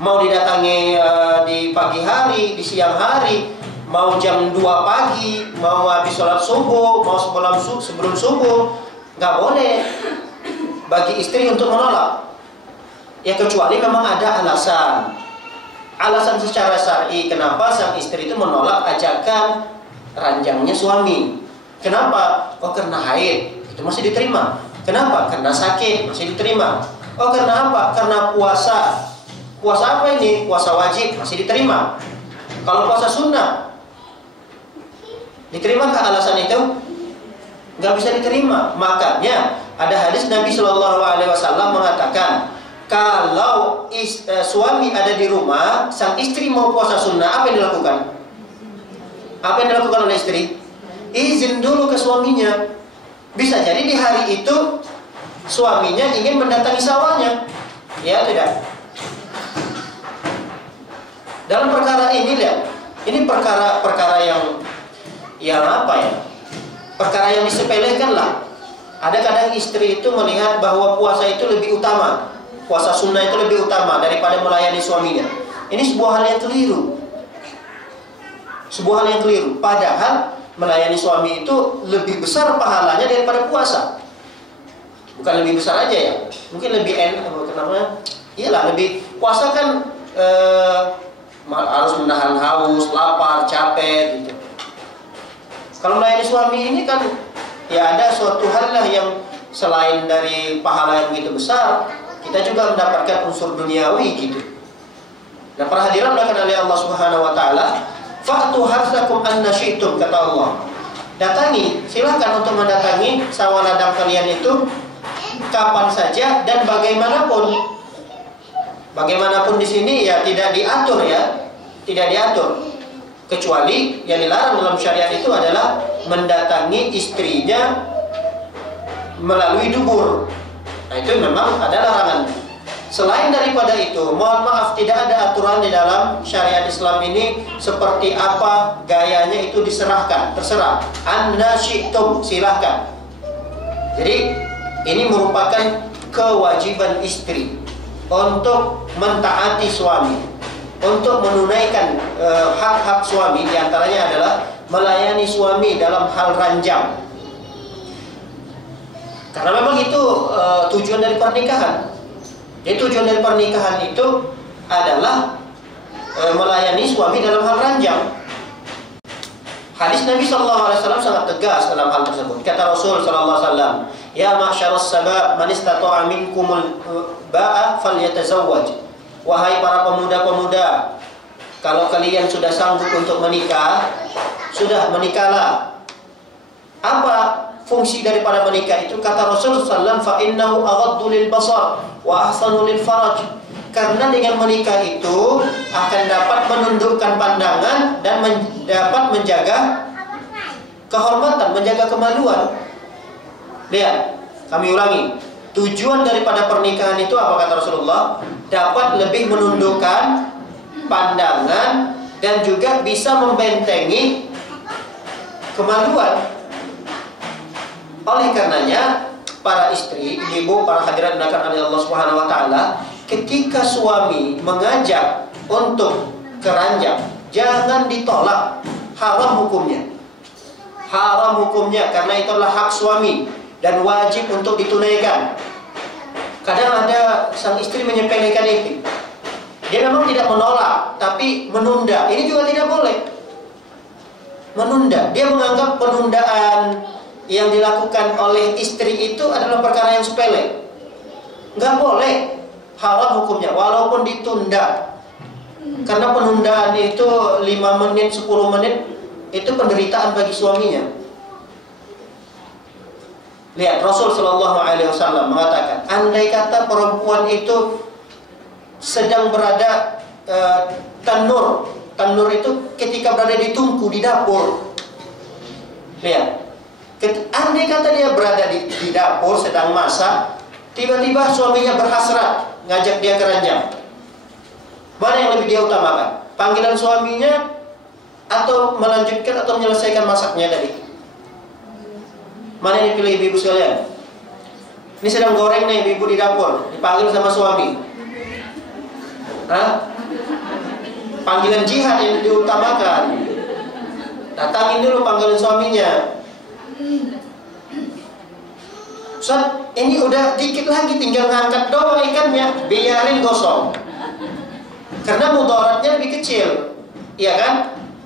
Mau didatangi di pagi hari, di siang hari, mau jam 2 pagi, mau habis sholat subuh, mau sebelum subuh, nggak boleh bagi istri untuk menolak. Ya kecuali memang ada alasan. Alasan secara syar'i kenapa sang istri itu menolak ajakan ranjangnya suami. Kenapa? Oh karena haid, itu masih diterima. Kenapa? Karena sakit, masih diterima. Oh karena apa? Karena puasa. Puasa apa ini? Puasa wajib, masih diterima. Kalau puasa sunnah, diterimakah alasan itu? Nggak bisa diterima. Makanya ada hadis Nabi Shallallahu Alaihi Wasallam mengatakan, kalau suami ada di rumah, sang istri mau puasa sunnah, apa yang dilakukan? Apa yang dilakukan oleh istri? Izin dulu ke suaminya. Bisa jadi di hari itu suaminya ingin mendatangi sawahnya, ya tidak? Dalam perkara ini lihat, ini perkara yang apa ya? Perkara yang disepelekan lah. Ada kadang istri itu melihat bahwa puasa itu lebih utama, puasa sunnah itu lebih utama daripada melayani suaminya. Ini sebuah hal yang keliru. Sebuah hal yang keliru. Padahal melayani suami itu lebih besar pahalanya daripada puasa. Bukan lebih besar aja ya, mungkin lebih enak. Kenapa? Iyalah, lebih puasa kan harus menahan haus, lapar, capek gitu. Kalau melayani suami ini kan ya ada suatu hal lah yang selain dari pahala yang begitu besar, kita juga mendapatkan unsur duniawi gitu. Nah, para hadirin dimuliakan oleh Allah Subhanahu Wa Taala, fa'tu harsakum anna syi'tum, kata Allah. Datangi, silakan untuk mendatangi sawah ladang kalian itu kapan saja dan bagaimanapun. Bagaimanapun di sini ya tidak diatur ya, tidak diatur. Kecuali yang dilarang dalam syariat itu adalah mendatangi istrinya melalui dubur. Nah, itu memang ada larangan. Selain daripada itu, mohon maaf, tidak ada aturan di dalam syariat Islam ini seperti apa gayanya itu diserahkan, terserah. Anna syi'tum, silahkan. Jadi ini merupakan kewajiban istri untuk mentaati suami, untuk menunaikan hak-hak suami. Diantaranya adalah melayani suami dalam hal ranjang. Karena memang itu tujuan dari pernikahan. Jadi tujuan dari pernikahan itu adalah melayani suami dalam hal ranjang. Hadis Nabi Shallallahu Alaihi Wasallam sangat tegas dalam hal tersebut. Kata Rasul Shallallahu Alaihi Wasallam, Ya ma'syaras sabab, man istata'a minkumul ba'a falyatazawwaj. Wahai para pemuda-pemuda, kalau kalian sudah sanggup untuk menikah, sudah menikahlah. Apa fungsi daripada menikah itu? Kata Rasul sallallahu alaihi wasallam, fa innahu aghaddu lil basar wa ahsanu lil faraj. Karena dengan menikah itu akan dapat menundukkan pandangan dan dapat menjaga kehormatan, menjaga kemaluan. Lihat, kami ulangi. Tujuan daripada pernikahan itu apa kata Rasulullah? Dapat lebih menundukkan pandangan dan juga bisa membentengi kemaluan. Oleh karenanya, para istri, ibu, para hadirat dimuliakan oleh Allah Subhanahu wa taala, ketika suami mengajak untuk keranjang, jangan ditolak. Haram hukumnya. Haram hukumnya karena itu adalah hak suami dan wajib untuk ditunaikan. Kadang ada sang istri menyepelekan itu. Dia memang tidak menolak, tapi menunda. Ini juga tidak boleh. Menunda. Dia menganggap penundaan yang dilakukan oleh istri itu adalah perkara yang sepele. Nggak boleh. Haram hukumnya, walaupun ditunda. Karena penundaan itu 5 menit, 10 menit, itu penderitaan bagi suaminya. Lihat, Rasul Shallallahu Alaihi Wasallam mengatakan, andai kata perempuan itu sedang berada tanur itu ketika berada di tungku, di dapur. Lihat, andai kata dia berada di dapur sedang masak, tiba-tiba suaminya berhasrat ngajak dia keranjang. Mana yang lebih dia utamakan? Panggilan suaminya atau melanjutkan atau menyelesaikan masaknya tadi? Mana yang dipilih ibu sekalian? Ini sedang goreng nih ibu di dapur, dipanggil sama suami. Hah? Panggilan jihad yang diutamakan. Datangin dulu panggilan suaminya. Ustaz, ini udah dikit lagi, tinggal ngangkat doang ikannya, biarin gosong. Karena mudaratnya lebih kecil, iya kan?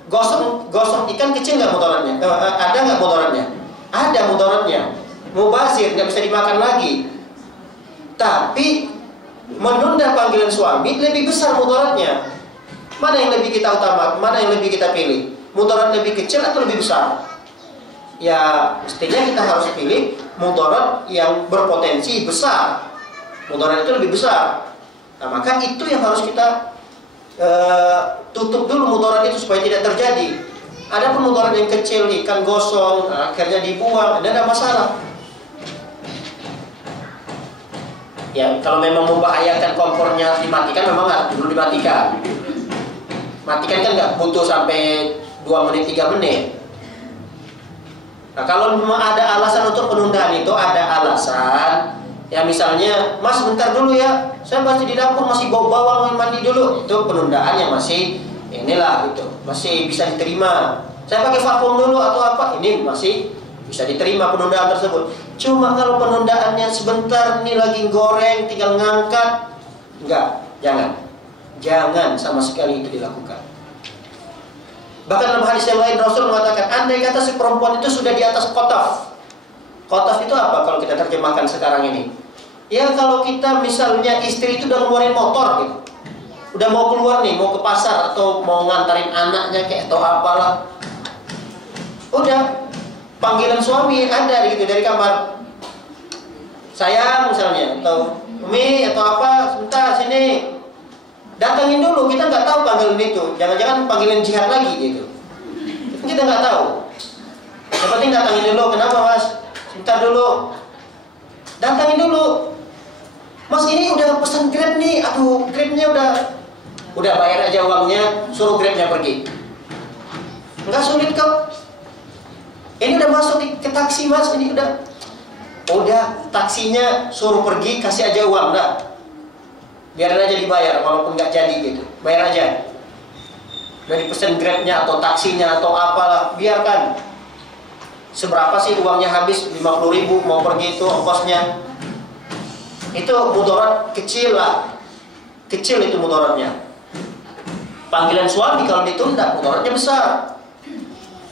Gosong ikan kecil nggak mudaratnya? Ada nggak mudaratnya? Ada mudaratnya. Mubazir, nggak bisa dimakan lagi. Tapi menunda panggilan suami lebih besar mudaratnya. Mana yang lebih kita utamakan? Mana yang lebih kita pilih? Mudarat lebih kecil atau lebih besar? Ya, mestinya kita harus pilih mudarat yang berpotensi besar. Mudarat itu lebih besar. Nah, maka itu yang harus kita tutup dulu mudarat itu supaya tidak terjadi. Ada pun mudarat yang kecil, ikan gosong, akhirnya dibuang, tidak ada masalah. Ya, kalau memang membahayakan kompornya harus dimatikan, memang harus dulu dimatikan. Matikan kan nggak butuh sampai 2 menit, 3 menit. Nah, kalau memang ada alasan untuk penundaan itu, ada alasan. Ya misalnya, Mas bentar dulu ya, saya masih di dapur, masih bau bawang, mandi dulu. Itu penundaan yang masih inilah gitu, masih bisa diterima. Saya pakai vakum dulu atau apa, ini masih bisa diterima penundaan tersebut. Cuma kalau penundaannya sebentar, ini lagi goreng, tinggal ngangkat, enggak, jangan sama sekali itu dilakukan. Bahkan dalam hadis yang lain Rasul mengatakan, andai kata si perempuan itu sudah di atas qataf. Qataf itu apa kalau kita terjemahkan sekarang ini? Ya kalau kita misalnya istri itu udah ngeluarin motor gitu, udah mau keluar nih, mau ke pasar atau mau ngantarin anaknya kayak atau apalah, udah panggilan suami ada gitu dari kamar, sayang misalnya, atau Umi atau apa, sebentar sini, datangin dulu. Kita nggak tahu panggilan itu, jangan-jangan panggilan jihad lagi gitu, kita nggak tahu. Yang penting datangin dulu. Kenapa Mas? Sebentar dulu, datangin dulu. Mas ini udah pesan Grab nih, aduh Grabnya udah bayar aja uangnya, suruh Grabnya pergi. Nggak sulit kok. Ini udah masuk ke taksi Mas, ini udah taksinya suruh pergi, kasih aja uang dah. Biarin aja dibayar, walaupun nggak jadi gitu, bayar aja. Dari pesan Grabnya atau taksinya atau apalah, biarkan. Seberapa sih uangnya habis, 50.000 mau pergi itu ongkosnya. Itu mudarat kecil lah, kecil itu mudaratnya. Panggilan suami kalau ditunda mudaratnya besar.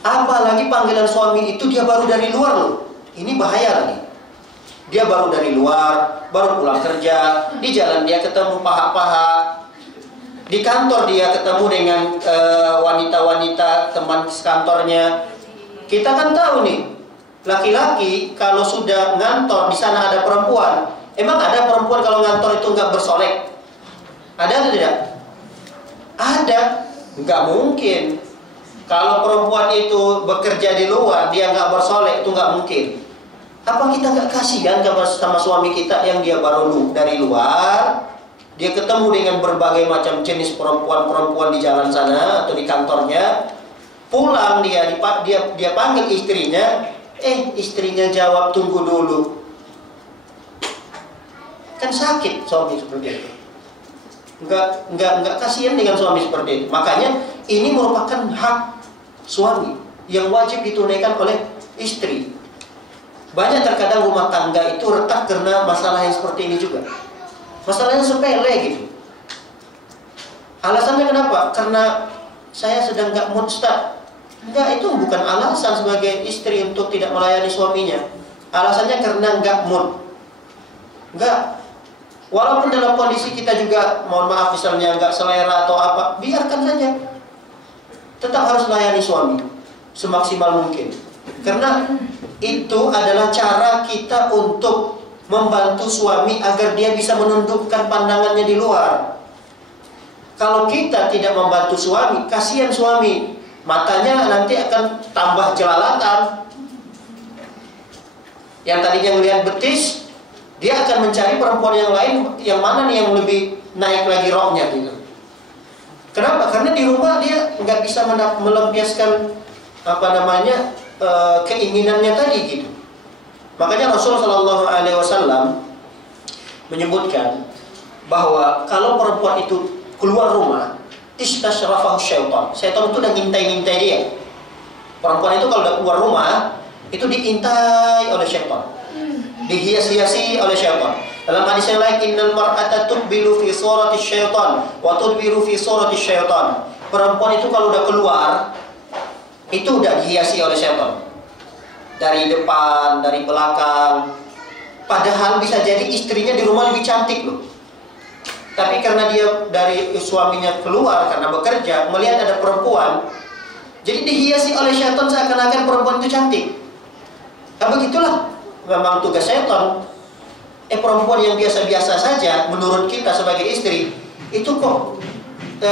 Apalagi panggilan suami itu dia baru dari luar loh, ini bahaya lagi. Dia baru dari luar, baru pulang kerja, di jalan dia ketemu paha-paha, di kantor dia ketemu dengan wanita-wanita teman kantornya. Kita kan tahu nih, laki-laki kalau sudah ngantor di sana ada perempuan. Emang ada perempuan kalau ngantor itu nggak bersolek? Ada atau tidak? Ada, nggak mungkin. Kalau perempuan itu bekerja di luar, dia nggak bersolek, itu nggak mungkin. Apa kita nggak kasihan sama suami kita yang dia baru dari luar, dia ketemu dengan berbagai macam jenis perempuan-perempuan di jalan sana atau di kantornya. Pulang dia panggil istrinya, istrinya jawab, tunggu dulu. Kan sakit suami seperti itu. Enggak kasihan dengan suami seperti itu. Makanya ini merupakan hak suami yang wajib ditunaikan oleh istri. Banyak terkadang rumah tangga itu retak karena masalah yang seperti ini juga. Masalahnya sepele gitu. Alasannya kenapa? Karena saya sedang nggak mood start. Enggak, itu bukan alasan sebagai istri untuk tidak melayani suaminya. Alasannya karena nggak mood. Enggak. Walaupun dalam kondisi kita juga, mohon maaf misalnya nggak selera atau apa, biarkan saja. Tetap harus layani suami semaksimal mungkin. Karena itu adalah cara kita untuk membantu suami agar dia bisa menundukkan pandangannya di luar. Kalau kita tidak membantu suami, kasihan suami. Matanya nanti akan tambah jelalatan. Yang tadinya melihat betis, dia akan mencari perempuan yang lain, yang mana nih yang lebih naik lagi roknya gitu. Kenapa? Karena di rumah dia nggak bisa melampiaskan keinginannya tadi gitu. Makanya Rasulullah Shallallahu Alaihi Wasallam menyebutkan bahwa kalau perempuan itu keluar rumah, istashrafahu syaitan. Syaitan itu udah ngintai-ngintai dia. Perempuan itu kalau udah keluar rumah, itu diintai oleh syaitan, dihias-hiasi oleh syaitan. Dalam hadis yang lain, innal mar'ata tuqbilu fi surati syaitan wa tudbiru fi surati syaitan. Perempuan itu kalau udah keluar, itu udah dihiasi oleh syaitan. Dari depan, dari belakang. Padahal bisa jadi istrinya di rumah lebih cantik loh. Tapi karena dia dari suaminya keluar karena bekerja, melihat ada perempuan, jadi dihiasi oleh syaitan seakan-akan perempuan itu cantik. Nah begitulah memang tugas syaitan. Perempuan yang biasa-biasa saja menurut kita sebagai istri, itu kok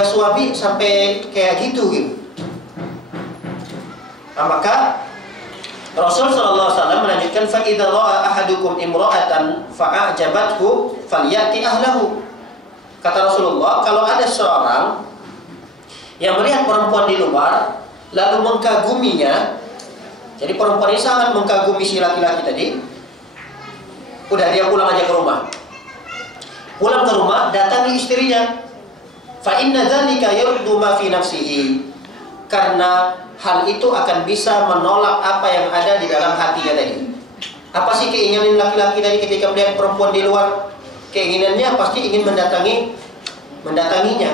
suami sampai kayak gitu gitu. Nah, maka Rasul sallallahu alaihi wasallam melanjutkan, fa idza ra'a ahadukum imra'atan fa'ajabathu falyati ahlahu. Kata Rasulullah, kalau ada seorang yang melihat perempuan di luar lalu mengkaguminya, jadi perempuan ini sangat mengkagumi si laki-laki tadi, udah dia pulang aja ke rumah. Pulang ke rumah, datangi istrinya. Fa inna dzalika yurdu ma fi nafsihi. Karena hal itu akan bisa menolak apa yang ada di dalam hatinya tadi. Apa sih keinginan laki-laki tadi ketika melihat perempuan di luar? Keinginannya pasti ingin mendatanginya.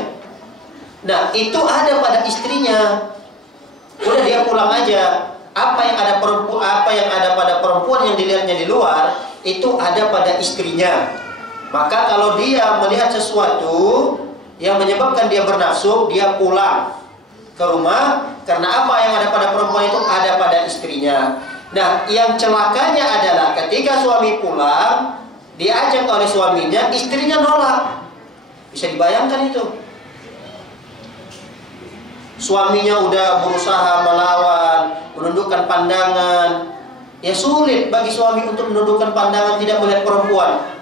Nah, itu ada pada istrinya. Udah dia pulang aja. Apa yang ada pada perempuan yang dilihatnya di luar, itu ada pada istrinya. Maka kalau dia melihat sesuatu yang menyebabkan dia bernafsu, dia pulang ke rumah, karena apa yang ada pada perempuan itu ada pada istrinya. Nah, yang celakanya adalah ketika suami pulang, diajak oleh suaminya, istrinya nolak. Bisa dibayangkan itu. Suaminya udah berusaha melawan, menundukkan pandangan. Ya sulit bagi suami untuk menundukkan pandangan, tidak melihat perempuan.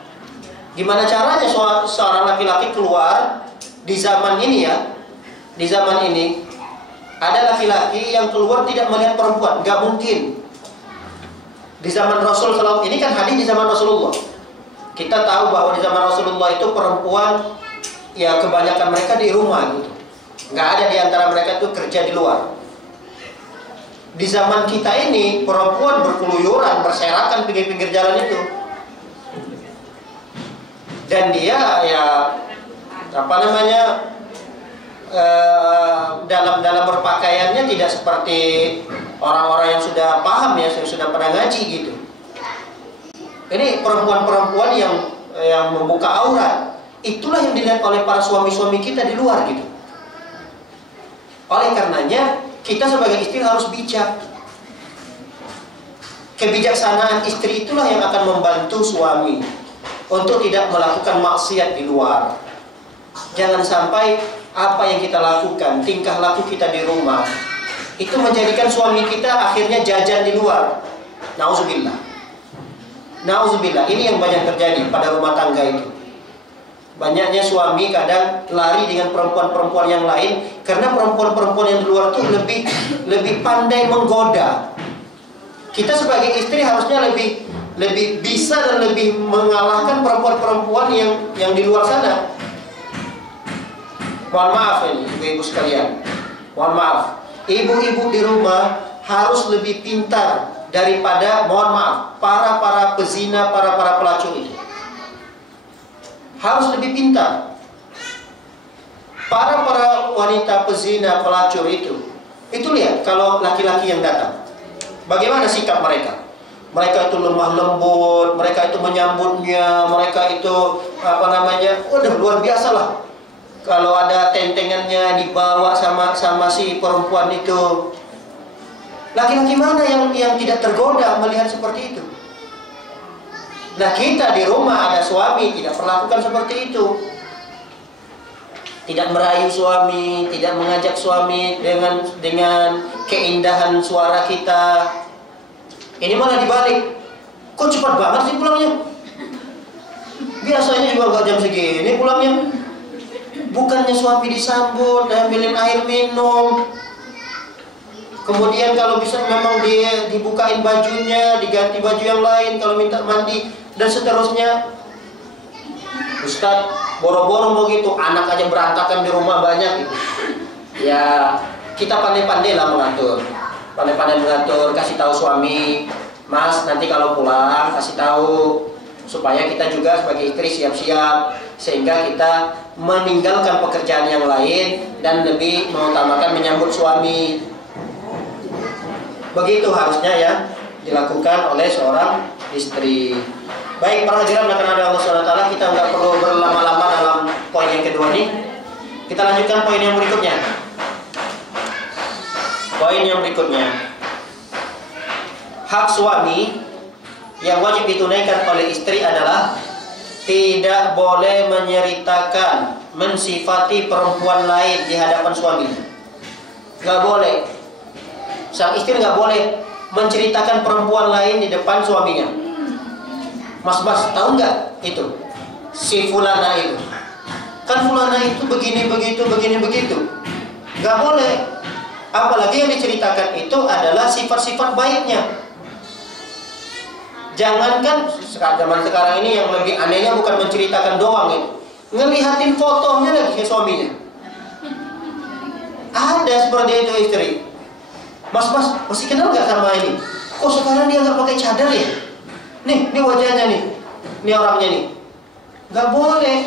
Gimana caranya seorang laki-laki keluar di zaman ini ya? Di zaman ini ada laki-laki yang keluar tidak melihat perempuan, nggak mungkin. Di zaman Rasul SAW, ini kan hadis di zaman Rasulullah. Kita tahu bahwa di zaman Rasulullah itu perempuan, ya kebanyakan mereka di rumah gitu. Nggak ada di antara mereka itu kerja di luar. Di zaman kita ini, perempuan berkeluyuran, berserakan pinggir-pinggir jalan itu. Dan dia ya, dalam berpakaiannya tidak seperti orang-orang yang sudah paham ya, yang sudah pernah ngaji gitu. Ini perempuan-perempuan yang membuka aurat. Itulah yang dilihat oleh para suami-suami kita di luar gitu. Oleh karenanya kita sebagai istri harus bijak. Kebijaksanaan istri itulah yang akan membantu suami untuk tidak melakukan maksiat di luar. Jangan sampai apa yang kita lakukan, tingkah laku kita di rumah, itu menjadikan suami kita akhirnya jajan di luar. Nauzubillah. Nauzubillah. Ini yang banyak terjadi pada rumah tangga itu. Banyaknya suami kadang lari dengan perempuan-perempuan yang lain karena perempuan-perempuan yang di luar tuh lebih pandai menggoda. Kita sebagai istri harusnya lebih bisa dan lebih mengalahkan perempuan-perempuan yang di luar sana. Mohon maaf ini ibu-ibu sekalian. Mohon maaf. Ibu-ibu di rumah harus lebih pintar daripada, mohon maaf, para pezina, para pelacur itu. Harus lebih pintar. Para wanita pezina, pelacur itu lihat kalau laki-laki yang datang, bagaimana sikap mereka? Mereka itu lemah lembut, mereka itu menyambutnya, mereka itu udah luar biasa lah. Kalau ada tentengannya dibawa sama si perempuan itu. Laki-laki mana yang tidak tergoda melihat seperti itu? Nah, kita di rumah ada suami tidak perlakukan seperti itu. Tidak merayu suami, tidak mengajak suami dengan keindahan suara kita. Ini malah dibalik. Kok cepat banget sih pulangnya? Biasanya juga nggak jam segini pulangnya. Bukannya suami disambut, ambilin air minum. Kemudian kalau bisa memang dia dibukain bajunya, diganti baju yang lain, kalau minta mandi dan seterusnya. Ustaz, boro-boro mau gitu, anak aja berantakan di rumah banyak gitu. Ya, kita pandai-pandai lah mengatur. Pandai-pandai mengatur, kasih tahu suami, Mas, nanti kalau pulang kasih tahu supaya kita juga sebagai istri siap-siap, sehingga kita meninggalkan pekerjaan yang lain dan lebih mengutamakan menyambut suami. Begitu harusnya ya dilakukan oleh seorang istri. Baik, para hadirin akan ada Allah SWT, kita nggak perlu berlama-lama dalam poin yang kedua nih. Kita lanjutkan poin yang berikutnya. Poin yang berikutnya, hak suami yang wajib ditunaikan oleh istri adalah tidak boleh menceritakan, mensifati perempuan lain di hadapan suaminya. Nggak boleh. Sang istri nggak boleh menceritakan perempuan lain di depan suaminya. Mas, tahu nggak itu? Si fulana itu. Kan fulana itu begini begitu. Nggak boleh. Apalagi yang diceritakan itu adalah sifat-sifat baiknya. Jangankan zaman sekarang ini yang lebih anehnya bukan menceritakan doang itu, ngelihatin fotonya lagi ke suaminya. Ada seperti itu istri. Mas, masih kenal nggak sama ini? Kok sekarang dia nggak pakai cadar ya? Nih wajahnya nih, ini orangnya nih. Nggak boleh.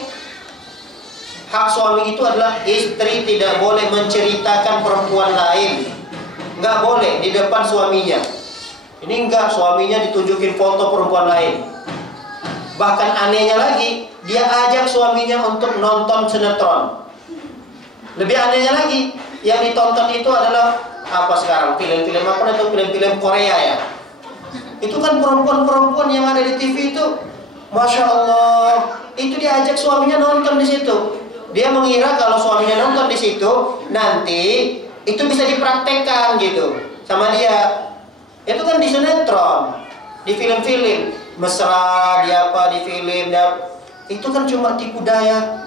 Hak suami itu adalah istri tidak boleh menceritakan perempuan lain. Nggak boleh di depan suaminya. Ini enggak, suaminya ditunjukin foto perempuan lain. Bahkan anehnya lagi, dia ajak suaminya untuk nonton sinetron. Lebih anehnya lagi, yang ditonton itu adalah apa sekarang? Film-film apa itu? Film-film Korea ya. Itu kan perempuan-perempuan yang ada di TV itu, Masya Allah, itu dia ajak suaminya nonton di situ. Dia mengira kalau suaminya nonton di situ, nanti itu bisa dipraktekkan gitu sama dia. Itu kan di sinetron, di film-film mesra, di film, itu kan cuma tipu daya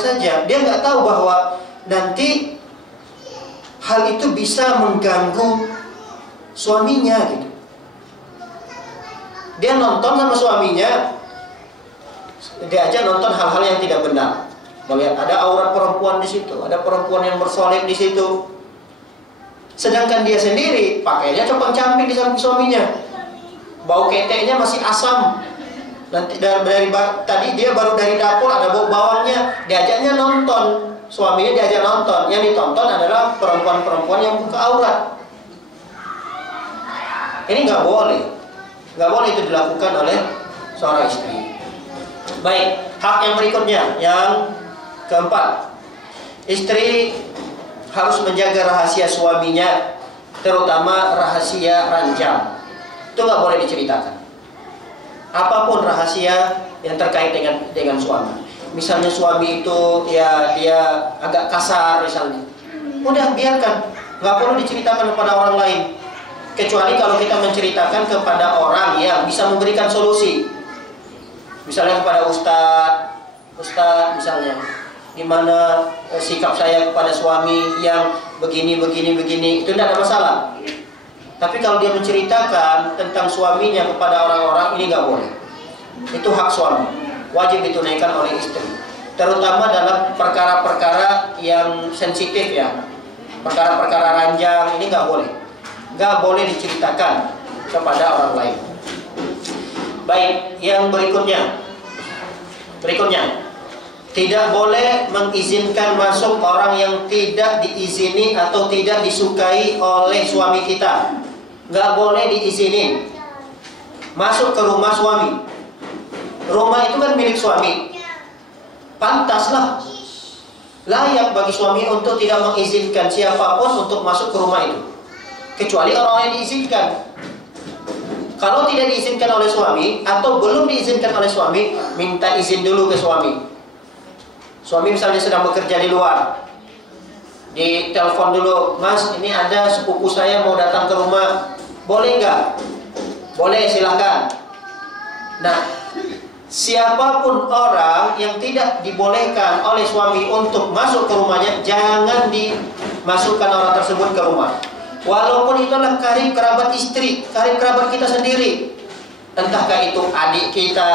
saja. Dia nggak tahu bahwa nanti hal itu bisa mengganggu suaminya gitu. Dia nonton sama suaminya, diajak nonton hal-hal yang tidak benar. Melihat ada aurat perempuan di situ, ada perempuan yang bersolek di situ. Sedangkan dia sendiri pakainya compang-camping di samping suaminya. Bau keteknya masih asam. Nanti tadi dia baru dari dapur ada bau bawangnya, diajaknya nonton. Suaminya diajak nonton. Yang ditonton adalah perempuan-perempuan yang buka aurat. Ini nggak boleh. Nggak boleh itu dilakukan oleh seorang istri. Baik, hak yang berikutnya, yang keempat, istri harus menjaga rahasia suaminya, terutama rahasia ranjang. Itu nggak boleh diceritakan. Apapun rahasia yang terkait dengan suami. Misalnya suami itu ya dia agak kasar misalnya, udah biarkan, nggak perlu diceritakan kepada orang lain. Kecuali kalau kita menceritakan kepada orang yang bisa memberikan solusi. Misalnya kepada ustadz, Ustaz misalnya, gimana sikap saya kepada suami yang begini, itu tidak ada masalah. Tapi kalau dia menceritakan tentang suaminya kepada orang-orang, ini nggak boleh. Itu hak suami, wajib ditunaikan oleh istri. Terutama dalam perkara-perkara yang sensitif ya, perkara-perkara ranjang, ini nggak boleh. Nggak boleh diceritakan kepada orang lain. Baik, yang berikutnya. Tidak boleh mengizinkan masuk orang yang tidak diizini atau tidak disukai oleh suami kita. Nggak boleh diizinin masuk ke rumah suami. Rumah itu kan milik suami. Pantaslah, layak bagi suami untuk tidak mengizinkan siapapun untuk masuk ke rumah itu, kecuali orang yang diizinkan. Kalau tidak diizinkan oleh suami atau belum diizinkan oleh suami, minta izin dulu ke suami. Suami misalnya sedang bekerja di luar, ditelepon dulu, Mas, ini ada sepupu saya mau datang ke rumah, boleh nggak? Boleh, silahkan. Nah, siapapun orang yang tidak dibolehkan oleh suami untuk masuk ke rumahnya, jangan dimasukkan orang tersebut ke rumah. Walaupun itulah karib kerabat istri, karib kerabat kita sendiri, entahkah itu adik kita,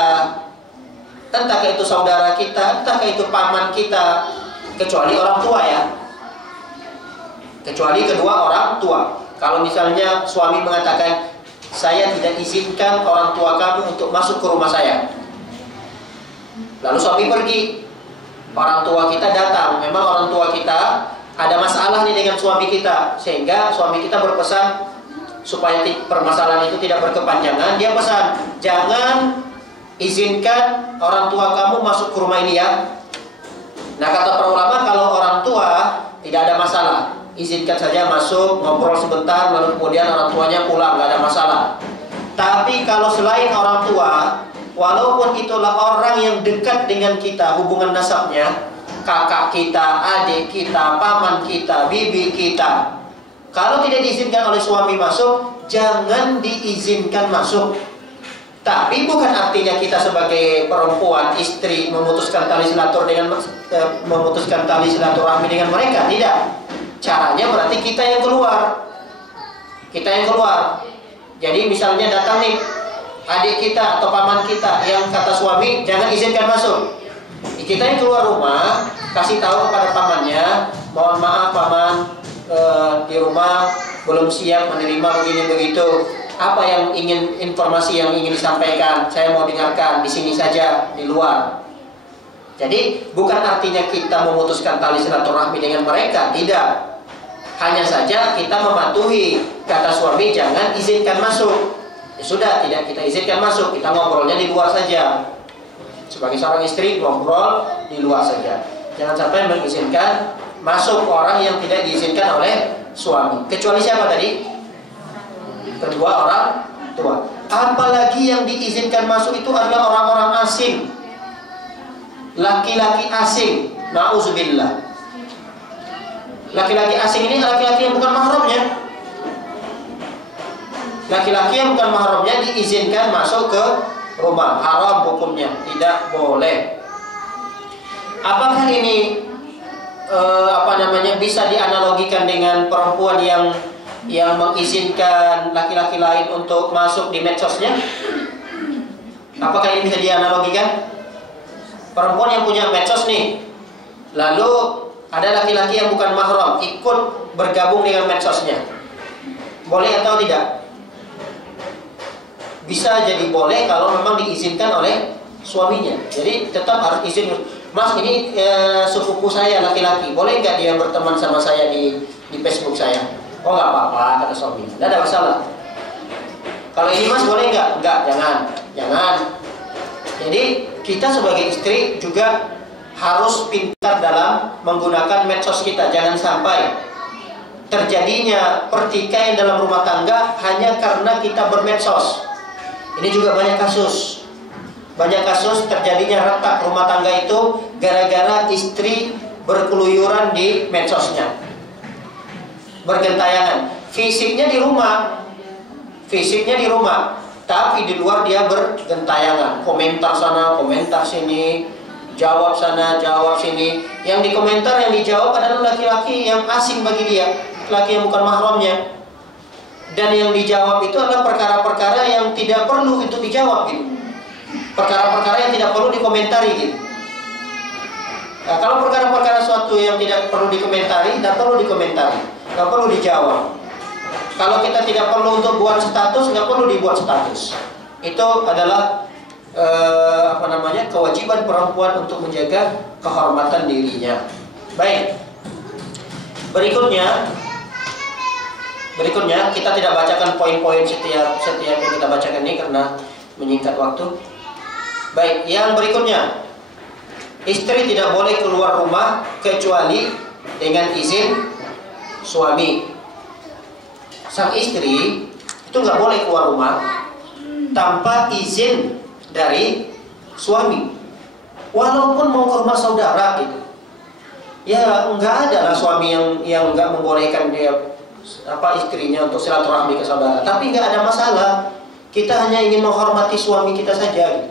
entahkah itu saudara kita, entahkah itu paman kita, kecuali orang tua ya, kecuali kedua orang tua. Kalau misalnya suami mengatakan, saya tidak izinkan orang tua kamu untuk masuk ke rumah saya, lalu suami pergi, orang tua kita datang, memang orang tua kita ada masalah nih dengan suami kita, sehingga suami kita berpesan supaya permasalahan itu tidak berkepanjangan. Dia pesan, jangan izinkan orang tua kamu masuk ke rumah ini ya. Nah, kata para ulama, kalau orang tua tidak ada masalah, izinkan saja masuk, ngobrol sebentar, lalu kemudian orang tuanya pulang, nggak ada masalah. Tapi kalau selain orang tua, walaupun itulah orang yang dekat dengan kita, hubungan nasabnya, kakak kita, adik kita, paman kita, bibi kita, kalau tidak diizinkan oleh suami masuk, jangan diizinkan masuk. Tapi bukan artinya kita sebagai perempuan, istri, memutuskan tali silaturahmi dengan mereka, tidak. Caranya berarti kita yang keluar. Jadi misalnya datang nih adik kita atau paman kita yang kata suami jangan izinkan masuk, kita yang keluar rumah, kasih tahu kepada pamannya, mohon maaf paman, di rumah belum siap menerima begini begitu. Apa yang informasi yang ingin disampaikan, saya mau dengarkan di sini saja, di luar. Jadi bukan artinya kita memutuskan tali silaturahmi dengan mereka, tidak. Hanya saja kita mematuhi kata suami, jangan izinkan masuk. Ya sudah, tidak kita izinkan masuk, kita ngobrolnya di luar saja. Sebagai seorang istri, ngobrol di luar saja. Jangan sampai mengizinkan masuk orang yang tidak diizinkan oleh suami. Kecuali siapa tadi? Kedua orang tua. Apalagi yang diizinkan masuk itu adalah orang-orang asing, laki-laki asing. Nauzubillah. Laki-laki asing ini laki-laki yang bukan mahramnya. Laki-laki yang bukan mahramnya diizinkan masuk ke rumah, haram hukumnya, tidak boleh. Apakah ini bisa dianalogikan dengan perempuan yang mengizinkan laki-laki lain untuk masuk di medsosnya? Apakah ini bisa dianalogikan? Perempuan yang punya medsos nih, lalu ada laki-laki yang bukan mahram ikut bergabung dengan medsosnya, boleh atau tidak? Bisa jadi boleh kalau memang diizinkan oleh suaminya. Jadi tetap harus izin, Mas ini sepupu saya laki-laki, boleh nggak dia berteman sama saya di Facebook saya? Oh nggak apa-apa, kata suami, nggak ada masalah. Kalau ini Mas boleh nggak? Nggak, jangan. Jadi kita sebagai istri juga harus pintar dalam menggunakan medsos kita. Jangan sampai terjadinya pertikaian dalam rumah tangga hanya karena kita bermedsos. Ini juga banyak kasus. Banyak kasus terjadinya retak rumah tangga itu gara-gara istri berkeluyuran di medsosnya, bergentayangan. Fisiknya di rumah, tapi di luar dia bergentayangan, komentar sana, komentar sini, jawab sana, jawab sini. Yang di komentar yang dijawab adalah laki-laki yang asing bagi dia, laki yang bukan mahramnya. Dan yang dijawab itu adalah perkara-perkara yang tidak perlu itu dijawab gitu. Perkara-perkara yang tidak perlu dikomentari gitu. Nah, kalau perkara-perkara suatu yang tidak perlu dikomentari, tidak perlu dikomentari, nggak perlu dijawab. Kalau kita tidak perlu untuk buat status, nggak perlu dibuat status. Itu adalah kewajiban perempuan untuk menjaga kehormatan dirinya. Baik. Berikutnya kita tidak bacakan poin-poin setiap yang kita bacakan ini karena menyingkat waktu. Baik, yang berikutnya, istri tidak boleh keluar rumah kecuali dengan izin suami. Sang istri itu nggak boleh keluar rumah tanpa izin dari suami, walaupun mau ke rumah saudara gitu. Ya nggak ada lah suami yang nggak membolehkan dia istrinya untuk silaturahmi ke saudara. Tapi nggak ada masalah. Kita hanya ingin menghormati suami kita saja gitu.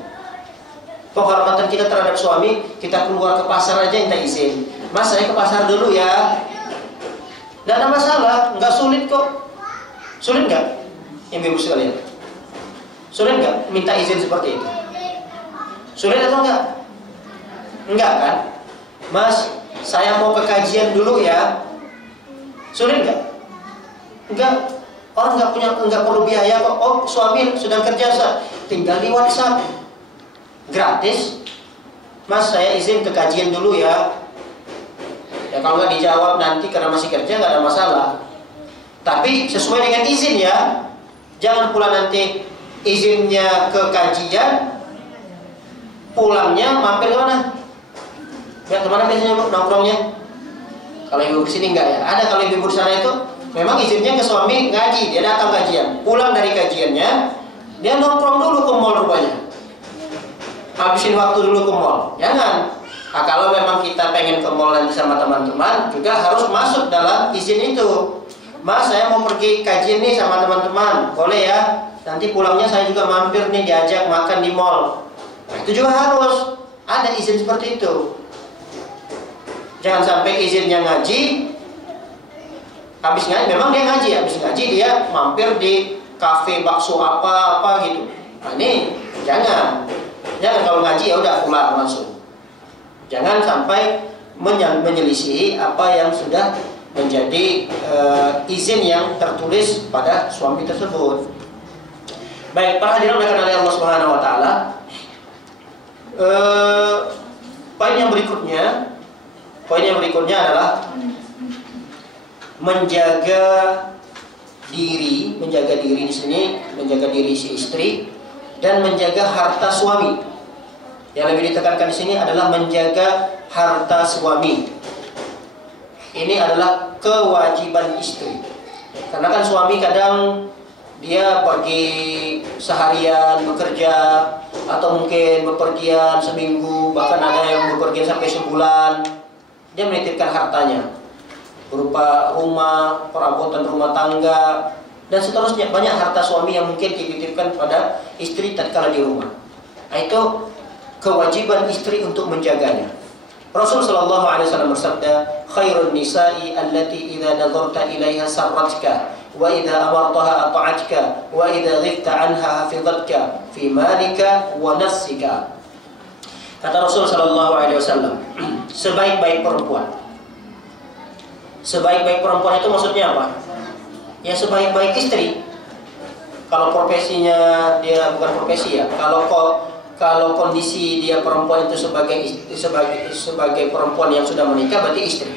Penghormatan kita terhadap suami, kita keluar ke pasar aja minta izin. Mas, saya ke pasar dulu ya. Nggak ada masalah, nggak sulit kok. Sulit nggak, ibu-ibu sekalian? Sulit nggak minta izin seperti itu? Sulit atau enggak? Enggak kan? Mas, saya mau ke kajian dulu ya. Sulit nggak? Enggak. Orang nggak perlu biaya kok. Oh, suami sedang kerja, tinggal di WhatsApp. Gratis. Mas, saya izin ke kajian dulu ya. Ya kalau nggak dijawab nanti karena masih kerja nggak ada masalah. Tapi sesuai dengan izin ya. Jangan pula nanti izinnya ke kajian, pulangnya mampir ke mana? Ya kemana biasanya nongkrongnya? Kalau ibu kesini enggak ya? Ada kalau ibu di sana itu memang izinnya ke suami ngaji, dia datang kajian, pulang dari kajiannya, dia nongkrong dulu ke mall rupanya. Habisin waktu dulu ke mall. Jangan. Nah, kalau memang kita pengen ke mall nanti sama teman-teman, juga harus masuk dalam izin itu. Mas, saya mau pergi kajian nih sama teman-teman, boleh ya? Nanti pulangnya saya juga mampir nih, diajak makan di mall. Nah, itu juga harus ada izin seperti itu. Jangan sampai izinnya ngaji, habis ngaji, memang dia ngaji, habis ngaji dia mampir di kafe bakso apa gitu. Nah ini jangan kalau ngaji ya udah pulang langsung. Jangan sampai menyelisihi apa yang sudah menjadi izin yang tertulis pada suami tersebut. Baik, para hadirin oleh Allah Subhanahu wa taala. Poin yang berikutnya adalah menjaga diri di sini, menjaga diri si istri dan menjaga harta suami. Yang lebih ditekankan di sini adalah menjaga harta suami. Ini adalah kewajiban istri. Karena kan suami kadang dia pergi seharian bekerja, atau mungkin bepergian seminggu, bahkan ada yang bepergian sampai sebulan. Dia menitipkan hartanya berupa rumah, perabotan rumah tangga, dan seterusnya. Banyak harta suami yang mungkin dititipkan pada istri tatkala di rumah. Nah, itu kewajiban istri untuk menjaganya. Rasul sallallahu alaihi wasallam bersabda, "Khairun nisa'i allati idza nadarta ilaiha sarratka wa idza amartaha ata'atka wa idza ghibta anha hafizatka fi malika wa nafsika." Kata Rasul sallallahu alaihi wasallam, sebaik-baik perempuan. Sebaik-baik perempuan itu maksudnya apa? Ya sebaik-baik istri. Kalau profesinya dia bukan profesi ya. Kalau kondisi dia perempuan itu sebagai perempuan yang sudah menikah berarti istri.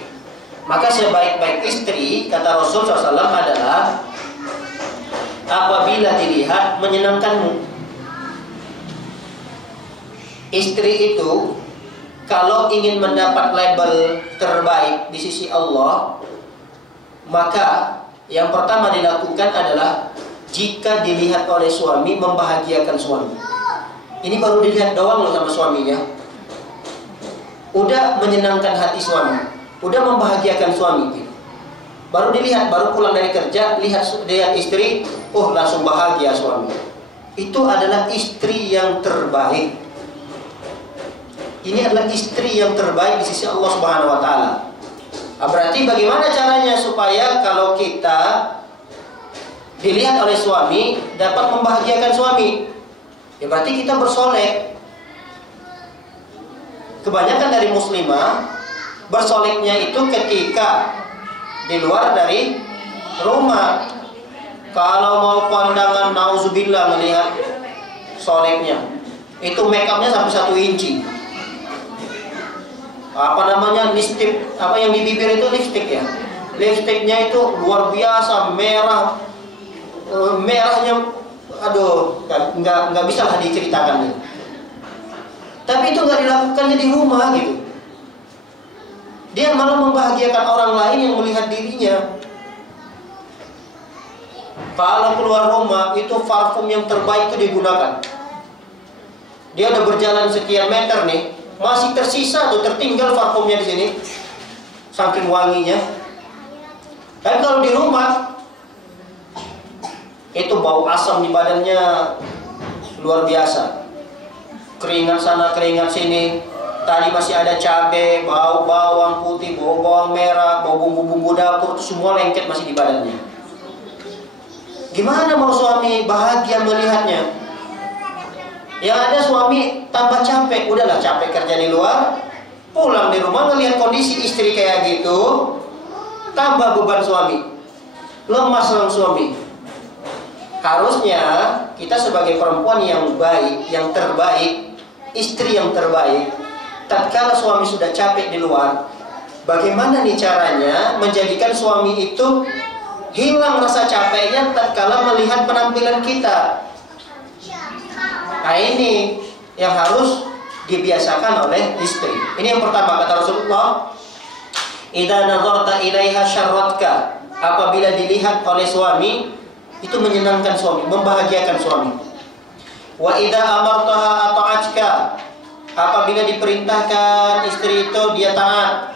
Maka sebaik-baik istri kata Rasul SAW adalah apabila dilihat menyenangkanmu. Istri itu kalau ingin mendapat label terbaik di sisi Allah, maka yang pertama dilakukan adalah jika dilihat oleh suami membahagiakan suami. Ini baru dilihat doang loh sama suaminya. Udah menyenangkan hati suami, udah membahagiakan suami. Baru dilihat, baru pulang dari kerja, lihat istri, oh langsung bahagia suami. Itu adalah istri yang terbaik. Ini adalah istri yang terbaik di sisi Allah Subhanahu wa taala. Berarti bagaimana caranya supaya kalau kita dilihat oleh suami dapat membahagiakan suami? Ya berarti kita bersolek. Kebanyakan dari muslimah bersoleknya itu ketika di luar dari rumah. Kalau mau kondangan, nauzubillah, melihat soleknya, itu make upnya sampai 1 inci. Apa namanya, lipstick, apa yang di bibir itu lipstick ya, lipsticknya itu luar biasa merah, merahnya, aduh, nggak bisa lah diceritakan gitu. Tapi itu nggak dilakukannya di rumah gitu. Dia malah membahagiakan orang lain yang melihat dirinya. Kalau keluar rumah itu parfum yang terbaik itu digunakan. Dia udah berjalan sekian meter nih, masih tersisa tuh, tertinggal parfumnya di sini, saking wanginya. Tapi kalau di rumah itu bau asam di badannya luar biasa. Keringat sana, keringat sini. Tadi masih ada cabai, bau bawang putih, bau bawang merah, bau bumbu-bumbu dapur, semua lengket masih di badannya. Gimana mau suami bahagia melihatnya? Yang ada suami tambah capek. Udahlah, capek kerja di luar, pulang di rumah ngelihat kondisi istri kayak gitu, tambah beban suami, lemas sang suami. Harusnya kita sebagai perempuan yang baik, yang terbaik, istri yang terbaik, tatkala suami sudah capek di luar, bagaimana nih caranya menjadikan suami itu hilang rasa capeknya tatkala melihat penampilan kita. Nah ini yang harus dibiasakan oleh istri. Ini yang pertama, kata Rasulullah, idza nazarta ilaiha syarratka, apabila dilihat oleh suami itu menyenangkan suami, membahagiakan suami. Wa idza amartaha ata'atka, apabila diperintahkan istri itu dia taat.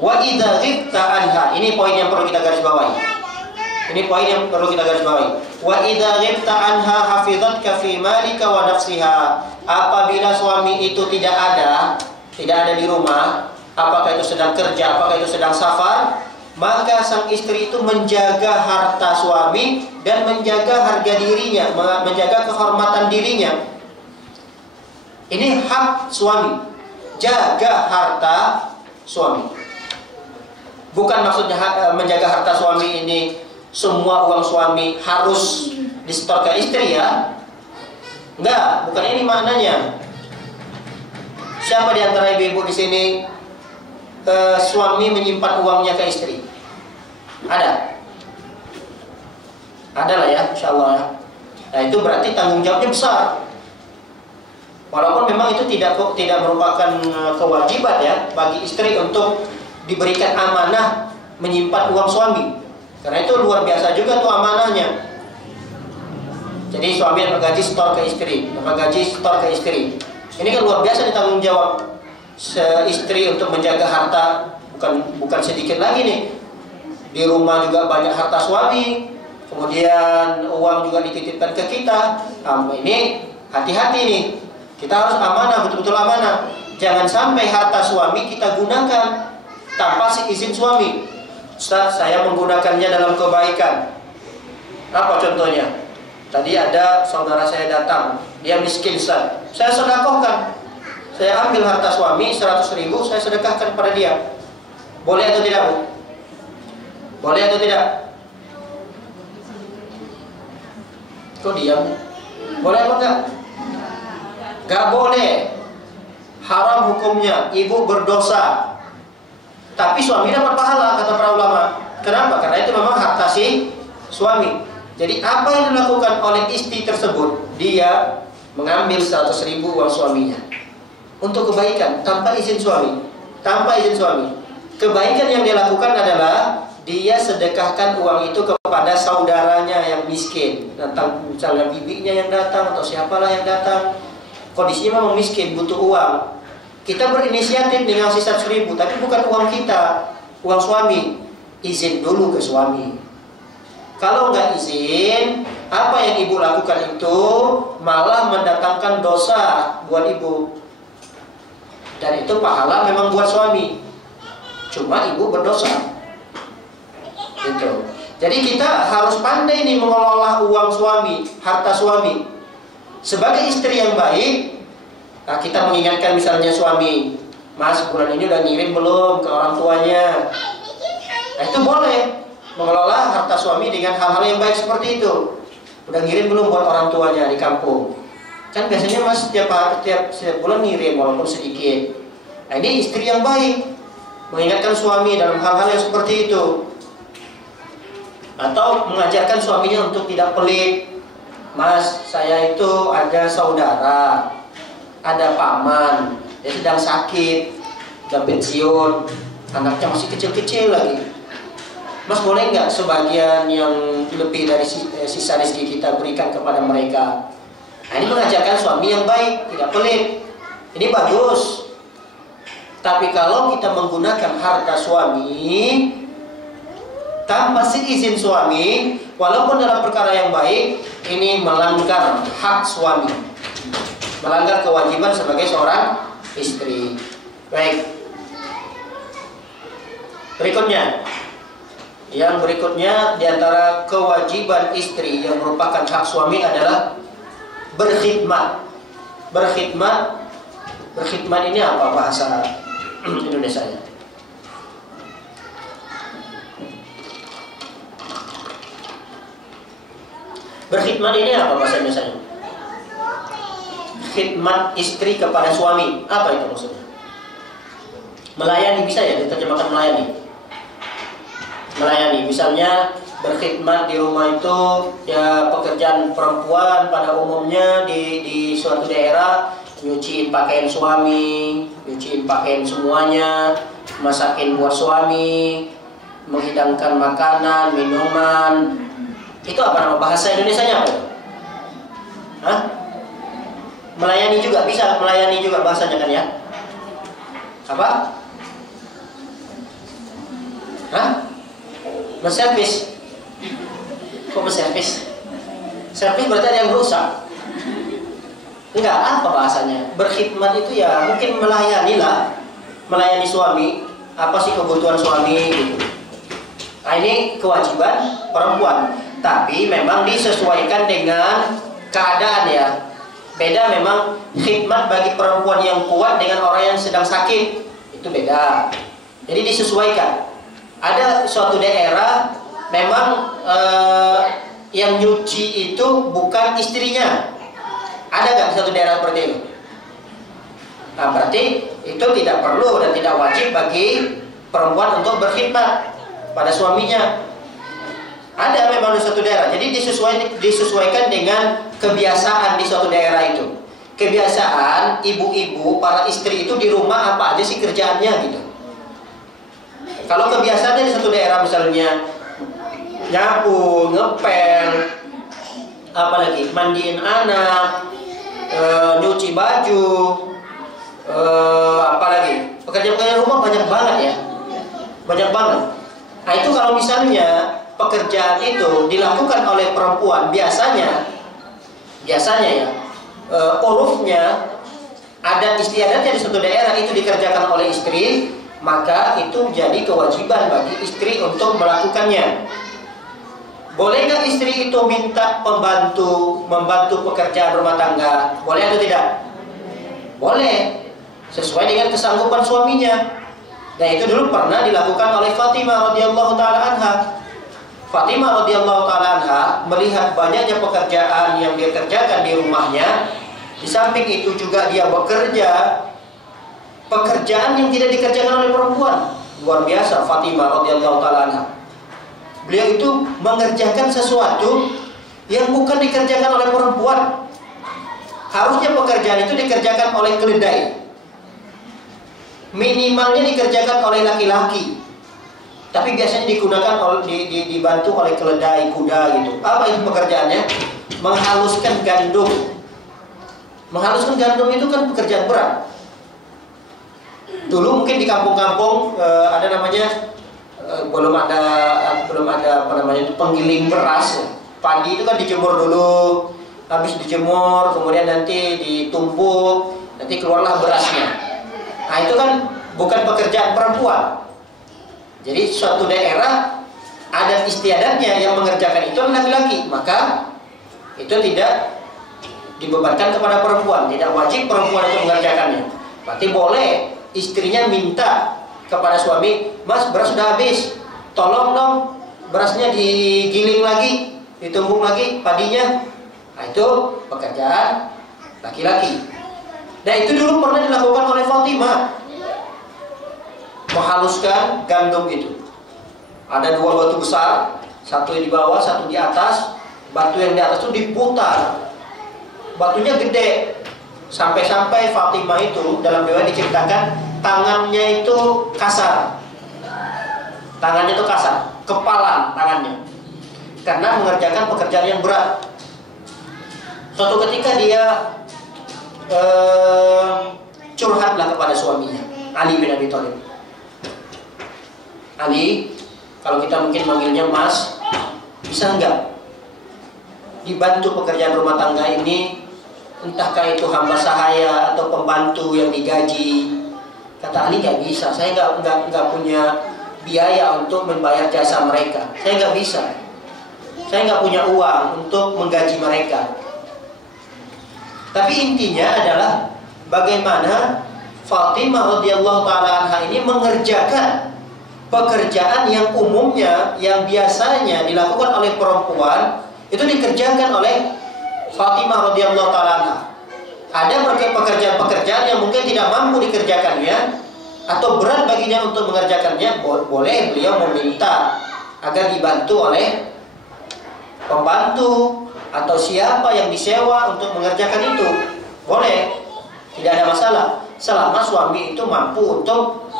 Wa idza ghibta anha, ini poin yang perlu kita garis bawahi. Ini poin yang perlu kita garis bawahi. Wa idza ghibta anha hafizatka fi malika wa nafsiha, apabila suami itu tidak ada di rumah, apakah itu sedang kerja, apakah itu sedang safar, maka sang istri itu menjaga harta suami dan menjaga harga dirinya, menjaga kehormatan dirinya. Ini hak suami, jaga harta suami. Bukan maksudnya menjaga harta suami ini semua uang suami harus disetor ke istri ya. Enggak, bukan ini maknanya. Siapa di antara ibu-ibu di sini suami menyimpan uangnya ke istri? Ada? Ada lah ya, insyaallah. Nah itu berarti tanggung jawabnya besar. Walaupun memang itu tidak merupakan kewajiban ya bagi istri untuk diberikan amanah menyimpan uang suami. Karena itu luar biasa juga tuh amanahnya. Jadi suami dapat gaji setor ke istri, Ini kan luar biasa ditanggung jawab istri untuk menjaga harta, bukan sedikit lagi nih. Di rumah juga banyak harta suami, kemudian uang juga dititipkan ke kita. Nah, ini hati-hati nih. Kita harus amanah, betul-betul amanah. Jangan sampai harta suami kita gunakan tanpa izin suami. Ustaz, saya menggunakannya dalam kebaikan. Apa contohnya? Tadi ada saudara saya datang, dia miskin, Ustaz. Saya sedekahkan. Saya ambil harta suami 100.000, saya sedekahkan pada dia. Boleh atau tidak, Bu? Boleh atau tidak? Kok diam? Boleh apa enggak? Enggak boleh. Haram hukumnya, ibu berdosa. Tapi suami dapat pahala, kata para ulama. Kenapa? Karena itu memang harta si suami. Jadi apa yang dilakukan oleh istri tersebut? Dia mengambil 100.000 uang suaminya untuk kebaikan tanpa izin suami. Kebaikan yang dia lakukan adalah dia sedekahkan uang itu kepada saudaranya yang miskin. Datang misalnya bibinya yang datang atau siapalah yang datang, kondisinya memang miskin, butuh uang. Kita berinisiatif dengan sisa 100.000, tapi bukan uang kita, uang suami. Izin dulu ke suami. Kalau nggak izin, apa yang ibu lakukan itu malah mendatangkan dosa buat ibu. Dan itu pahala memang buat suami. Cuma ibu berdosa. Gitu. Jadi kita harus pandai nih mengelola uang suami, harta suami. Sebagai istri yang baik, nah kita mengingatkan misalnya suami, Mas, bulan ini udah ngirim belum ke orang tuanya? Nah itu boleh mengelola harta suami dengan hal-hal yang baik seperti itu. Udah ngirim belum buat orang tuanya di kampung? Kan biasanya Mas setiap bulan ngirim walaupun sedikit. Nah ini istri yang baik, mengingatkan suami dalam hal-hal yang seperti itu. Atau mengajarkan suaminya untuk tidak pelit. Mas, saya itu ada saudara, ada paman, dia sedang sakit, udah pensiun, anaknya masih kecil-kecil lagi. Mas, boleh nggak sebagian yang lebih dari sisa rezeki kita berikan kepada mereka? Nah, ini mengajarkan suami yang baik, tidak pelit. Ini bagus. Tapi kalau kita menggunakan harta suami tanpa seizin suami, walaupun dalam perkara yang baik, ini melanggar hak suami, melanggar kewajiban sebagai seorang istri. Baik. Yang berikutnya di antara kewajiban istri yang merupakan hak suami adalah berkhidmat. Berkhidmat ini apa bahasa Indonesianya? Berkhidmat ini apa bahasa Indonesianya? Khidmat istri kepada suami. Apa itu maksudnya? Melayani, bisa ya diterjemahkan melayani? Melayani, misalnya berkhidmat di rumah itu ya pekerjaan perempuan pada umumnya di suatu daerah, nyuciin pakaian suami, nyuciin pakaian semuanya, masakin buat suami, menghidangkan makanan, minuman. Itu apa nama bahasa Indonesianya apa? Hah? Melayani juga, bisa melayani juga bahasanya kan ya? Apa? Hah? Menservis. Kok menservis? Servis berarti ada yang rusak. Enggak, apa bahasanya? Berkhidmat itu ya mungkin melayani lah. Melayani suami. Apa sih kebutuhan suami gitu. Nah ini kewajiban perempuan. Tapi memang disesuaikan dengan keadaan ya. Beda memang khidmat bagi perempuan yang kuat dengan orang yang sedang sakit. Itu beda. Jadi disesuaikan. Ada suatu daerah memang yang nyuci itu bukan istrinya. Ada nggak di suatu daerah seperti itu? Nah berarti itu tidak perlu dan tidak wajib bagi perempuan untuk berkhidmat pada suaminya. Ada memang di suatu daerah. Jadi disesuaikan dengan kebiasaan di suatu daerah itu. Kebiasaan ibu-ibu, para istri itu di rumah apa aja sih kerjaannya gitu. Kalau kebiasaannya di suatu daerah misalnya nyapu, ngepel, apa lagi, mandiin anak, nyuci baju, apa lagi, pekerjaan-pekerjaan rumah banyak banget ya, banyak banget. Nah itu kalau misalnya pekerjaan itu dilakukan oleh perempuan, biasanya ya, urufnya, adat istiadatnya di suatu daerah itu dikerjakan oleh istri, maka itu jadi kewajiban bagi istri untuk melakukannya. Boleh nggak istri itu minta membantu pekerjaan rumah tangga? Boleh atau tidak? Boleh, sesuai dengan kesanggupan suaminya. Dan itu dulu pernah dilakukan oleh Fatimah radhiyallahu taala anha. Fatimah radhiyallahu taala anha melihat banyaknya pekerjaan yang dia kerjakan di rumahnya. Di samping itu juga dia bekerja pekerjaan yang tidak dikerjakan oleh perempuan. Luar biasa Fatimah radhiyallahu taala anha. Beliau itu mengerjakan sesuatu yang bukan dikerjakan oleh perempuan. Harusnya pekerjaan itu dikerjakan oleh keledai. Minimalnya dikerjakan oleh laki-laki. Tapi biasanya digunakan dibantu oleh keledai, kuda gitu. Apa itu pekerjaannya? Menghaluskan gandum. Menghaluskan gandum itu kan pekerjaan berat. Dulu mungkin di kampung-kampung ada namanya belum ada apa namanya penggiling beras. Padi itu kan dijemur dulu, habis dijemur kemudian nanti ditumpuk, nanti keluarlah berasnya. Nah itu kan bukan pekerjaan perempuan. Jadi suatu daerah adat istiadatnya yang mengerjakan itu laki-laki, maka itu tidak dibebankan kepada perempuan. Tidak wajib perempuan itu mengerjakannya. Berarti boleh istrinya minta kepada suami, "Mas, beras sudah habis, tolong dong berasnya digiling lagi, ditumbuk lagi padinya." Nah itu pekerjaan laki-laki. Dan itu dulu pernah dilakukan oleh Fatimah, menghaluskan gandum itu. Ada dua batu besar, satu di bawah, satu di atas. Batu yang di atas itu diputar, batunya gede, sampai-sampai Fatimah itu dalam riwayat diceritakan tangannya itu kasar. Tangannya itu kasar, kepalan tangannya, karena mengerjakan pekerjaan yang berat. Suatu ketika dia curhatlah kepada suaminya, Ali bin Abi Thalib. Ali, kalau kita mungkin manggilnya Mas, bisa enggak dibantu pekerjaan rumah tangga ini, entahkah itu hamba sahaya atau pembantu yang digaji. Kata Ali, nggak bisa, saya nggak punya biaya untuk membayar jasa mereka, saya nggak bisa, saya nggak punya uang untuk menggaji mereka. Tapi intinya adalah bagaimana Fatimah radhiyallahu taala anha ini mengerjakan pekerjaan yang umumnya, yang biasanya dilakukan oleh perempuan, itu dikerjakan oleh Fatimah radhiyallahu taala anha. Ada pekerjaan-pekerjaan yang mungkin tidak mampu dikerjakannya atau berat baginya untuk mengerjakannya, boleh beliau meminta agar dibantu oleh pembantu atau siapa yang disewa untuk mengerjakan itu. Boleh, tidak ada masalah selama suami itu mampu untuk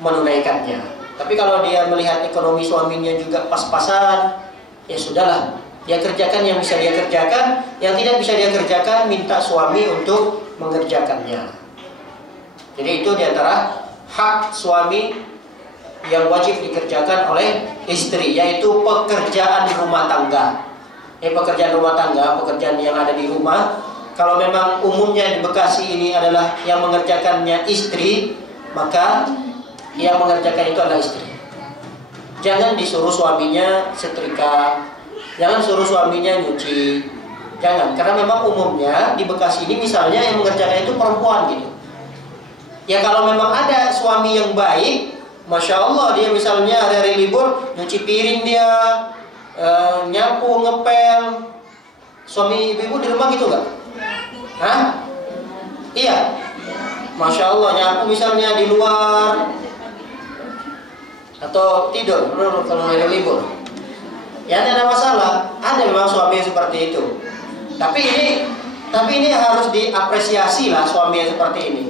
menunaikannya. Tapi kalau dia melihat ekonomi suaminya juga pas-pasan, ya sudahlah, dia kerjakan yang bisa dia kerjakan, yang tidak bisa dia kerjakan minta suami untuk mengerjakannya. Jadi itu diantara hak suami yang wajib dikerjakan oleh istri, yaitu pekerjaan rumah tangga. Pekerjaan rumah tangga, pekerjaan yang ada di rumah. Kalau memang umumnya di Bekasi ini adalah yang mengerjakannya istri, maka yang mengerjakan itu adalah istri. Jangan disuruh suaminya setrika, jangan suruh suaminya nyuci, jangan. Karena memang umumnya di Bekasi ini misalnya yang mengerjakan itu perempuan gitu. Ya kalau memang ada suami yang baik, Masya Allah, dia misalnya hari libur nyuci piring dia, nyapu, ngepel. Suami ibu di rumah gitu nggak? Hah? Iya. Masya Allah, nyapu misalnya di luar atau tidur kalau hari libur. Ya tidak ada masalah. Ada memang suami yang seperti itu. Tapi ini harus diapresiasi lah suami yang seperti ini.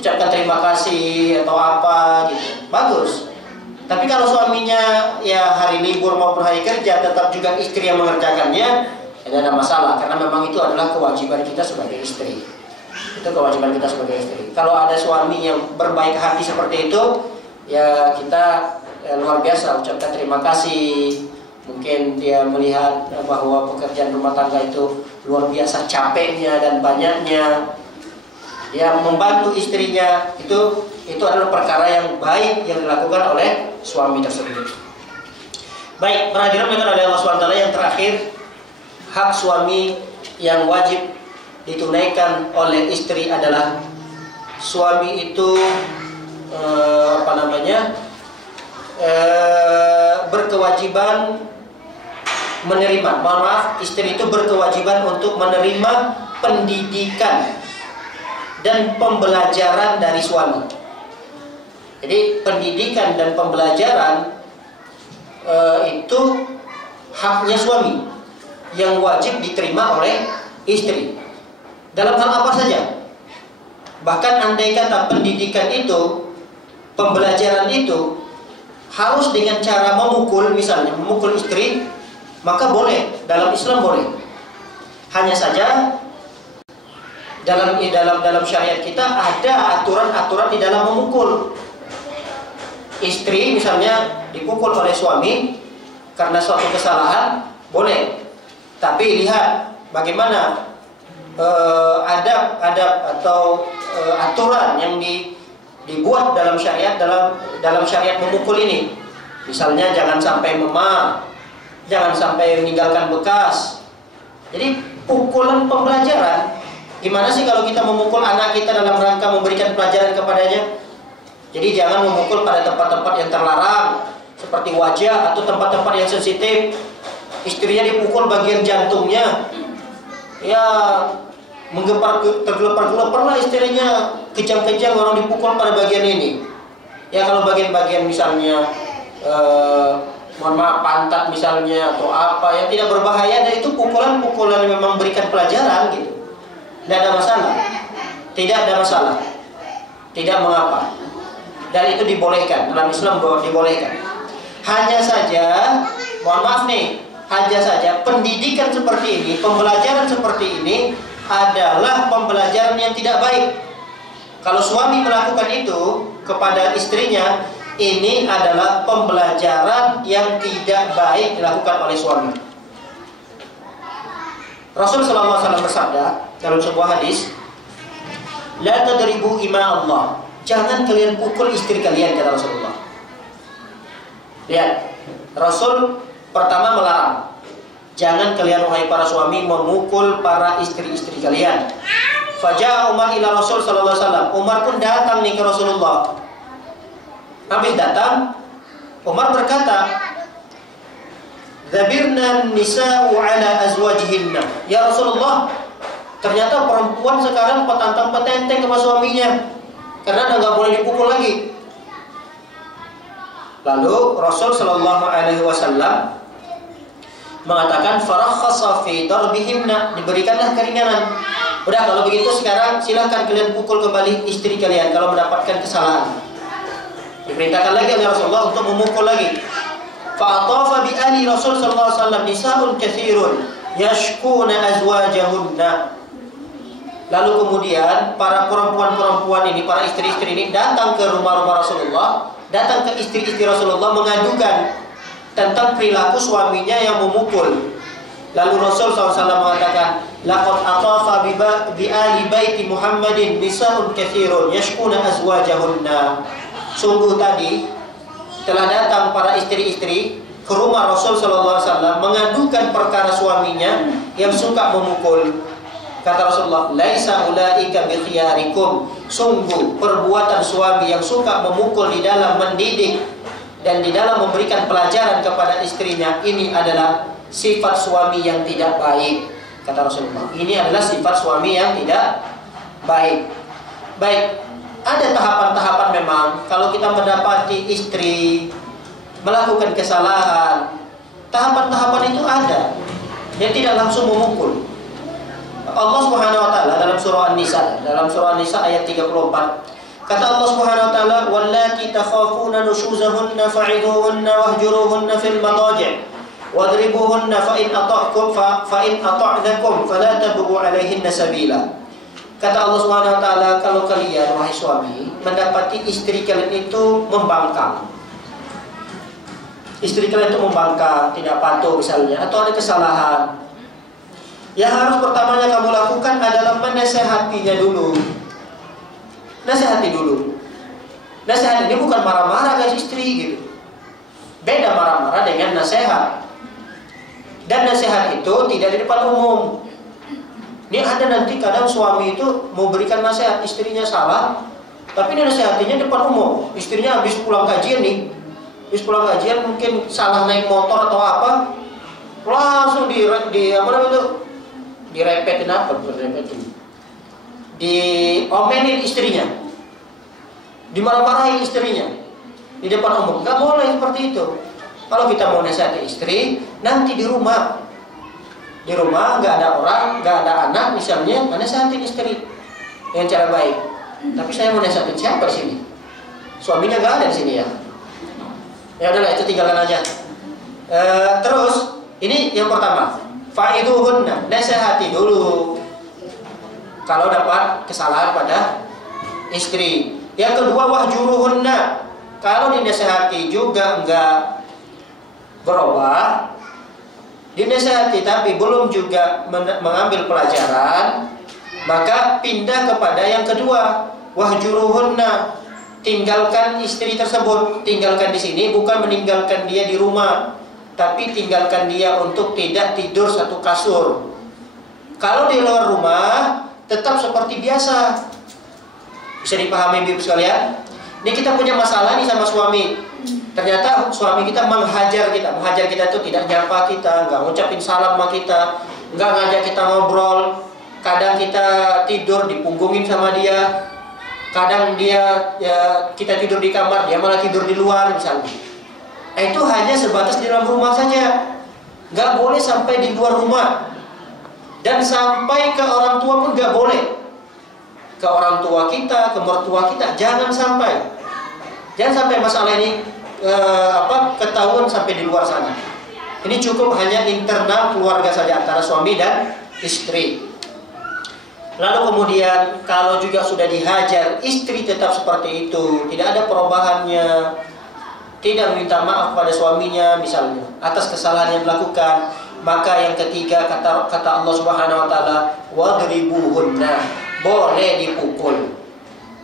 Ucapkan terima kasih atau apa gitu. Bagus. Tapi kalau suaminya ya hari libur maupun hari kerja tetap juga istri yang mengerjakannya, tidak ada masalah, karena memang itu adalah kewajiban kita sebagai istri. Itu kewajiban kita sebagai istri. Kalau ada suami yang berbaik hati seperti itu, ya kita luar biasa ucapkan terima kasih. Mungkin dia melihat bahwa pekerjaan rumah tangga itu luar biasa capeknya dan banyaknya. Dia membantu istrinya, itu adalah perkara yang baik yang dilakukan oleh suami tersebut. Baik, para hadirin yang oleh Allah SWT, yang terakhir, hak suami yang wajib ditunaikan oleh istri adalah suami itu berkewajiban menerima, istri itu berkewajiban untuk menerima pendidikan dan pembelajaran dari suami. Jadi pendidikan dan pembelajaran itu haknya suami yang wajib diterima oleh istri. Dalam hal apa saja. Bahkan andai kata pendidikan itu, pembelajaran itu harus dengan cara memukul, misalnya memukul istri, maka boleh, dalam Islam boleh. Hanya saja dalam syariat kita ada aturan-aturan di dalam memukul. Istri misalnya dipukul oleh suami karena suatu kesalahan, boleh. Tapi lihat bagaimana adab-adab atau aturan yang dibuat dalam syariat dalam syariat memukul ini. Misalnya jangan sampai memar, jangan sampai meninggalkan bekas. Jadi pukulan pembelajaran. Gimana sih kalau kita memukul anak kita dalam rangka memberikan pelajaran kepadanya? Jadi jangan memukul pada tempat-tempat yang terlarang, seperti wajah atau tempat-tempat yang sensitif. Istrinya dipukul bagian jantungnya, ya tergelepar-gelepar lah istrinya, kejang-kejang orang dipukul pada bagian ini. Ya kalau bagian-bagian misalnya mohon maaf pantat misalnya atau apa yang tidak berbahaya, dan itu pukulan-pukulan yang memang berikan pelajaran gitu. Tidak ada masalah. Tidak ada masalah. Tidak mengapa. Dan itu dibolehkan, dalam Islam dibolehkan. Hanya saja, mohon maaf nih, hanya saja pendidikan seperti ini, pembelajaran seperti ini adalah pembelajaran yang tidak baik. Kalau suami melakukan itu kepada istrinya, ini adalah pembelajaran yang tidak baik dilakukan oleh suami. Rasul sallallahu alaihi wasallam bersabda dalam sebuah hadis, "La tadribu ima Allah." Jangan kalian pukul istri kalian, kata Rasulullah. Lihat, Rasul pertama melarang. Jangan kalian wahai para suami memukul para istri-istri kalian. Faja'a Umar ila Rasul sallallahu alaihi wasallam. Umar pun datang nih ke Rasulullah. Habis datang, Umar berkata, "Dzabirna nisa'u ala azwajihinna." Ya Rasulullah, ternyata perempuan sekarang petantang petenteng sama suaminya, karena nggak boleh dipukul lagi. Lalu Rasul sallallahu alaihi wasallam mengatakan farakhasa fi darbihinna, diberikanlah keringanan. Udah kalau begitu sekarang silakan kalian pukul kembali istri kalian kalau mendapatkan kesalahan. Diperintahkan lagi oleh Rasulullah untuk memukul lagi. Fa'atafa bi ali Rasul sallallahu alaihi wasallam nisaun katsirun yashkuna azwajahunna. Lalu kemudian para perempuan-perempuan ini, para istri-istri ini datang ke rumah-rumah Rasulullah, datang ke istri-istri Rasulullah mengadukan tentang perilaku suaminya yang memukul. Lalu Rasul SAW mengatakan, "Laqad atafa bi ali baiti Muhammadin nisa'un katsirun yashkuna azwajahunna." Sungguh tadi telah datang para istri-istri ke rumah Rasul SAW mengadukan perkara suaminya yang suka memukul. Kata Rasulullah, "Laisa ulaika bi khiyarikum." Sungguh perbuatan suami yang suka memukul di dalam mendidik dan di dalam memberikan pelajaran kepada istrinya, ini adalah sifat suami yang tidak baik. Kata Rasulullah, ini adalah sifat suami yang tidak baik. Baik, ada tahapan-tahapan memang. Kalau kita mendapati istri melakukan kesalahan, tahapan-tahapan itu ada. Dia tidak langsung memukul. Allah Subhanahu wa taala dalam surah An-Nisa ayat 34. Kata Allah Subhanahu wa taala, "Wallati takhafuna nushuzahunna fa'idhuhunna wahjuruhunna fil madaji' wadribuhunna fa in ata'nakum fala tabghu 'alaihinna sabila." Kata Allah Subhanahu wa taala, kalau kalian wahai suami mendapati istri kalian itu membangkang. Istri kalian itu membangkang, tidak patuh misalnya, atau ada kesalahan. Yang harus pertamanya kamu lakukan adalah menasehatinya dulu. Nasihati dulu. Nasihat ini bukan marah-marah guys istri gitu. Beda marah-marah dengan nasihat. Dan nasihat itu tidak di depan umum. Ini ada nanti kadang suami itu mau berikan nasihat, istrinya salah, tapi dia nasihatinya depan umum. Istrinya habis pulang kajian nih. Habis pulang kajian mungkin salah naik motor atau apa. Langsung direpetin apa? Diomelin istrinya, dimarah-marahin istrinya di depan umum. Gak boleh seperti itu. Kalau kita mau nasihati istri, nanti di rumah nggak ada orang, nggak ada anak misalnya, nasihatin istri dengan cara baik. Tapi saya mau nasihatin siapa di sini? Suaminya nggak ada di sini ya. Ya udahlah, itu tinggalkan aja. Terus ini yang pertama, fa'idhuhunna, nasihati dulu kalau dapat kesalahan pada istri. Yang kedua, wahjuruhunna, kalau dinasihati juga enggak berubah, dinasihati tapi belum juga mengambil pelajaran, maka pindah kepada yang kedua, wahjuruhunna, tinggalkan istri tersebut. Tinggalkan di sini bukan meninggalkan dia di rumah, tapi tinggalkan dia untuk tidak tidur satu kasur. Kalau di luar rumah tetap seperti biasa. Bisa dipahami ibu sekalian? Ini kita punya masalah nih sama suami. Ternyata suami kita menghajar kita. Menghajar kita itu tidak nyapa kita, nggak ngucapin salam sama kita, nggak ngajak kita ngobrol. Kadang kita tidur dipunggungin sama dia. Kadang dia kita tidur di kamar, dia malah tidur di luar misalnya. Itu hanya sebatas di dalam rumah saja. Nggak boleh sampai di luar rumah. Dan sampai ke orang tua pun nggak boleh. Ke orang tua kita, ke mertua kita, jangan sampai. Jangan sampai masalah ini ketahuan sampai di luar sana. Ini cukup hanya internal keluarga saja antara suami dan istri. Lalu kemudian kalau juga sudah dihajar, istri tetap seperti itu, tidak ada perubahannya, tidak meminta maaf pada suaminya misalnya atas kesalahan yang dilakukan, maka yang ketiga kata Allah Subhanahu wa taala, wadribuhunna, boleh dipukul.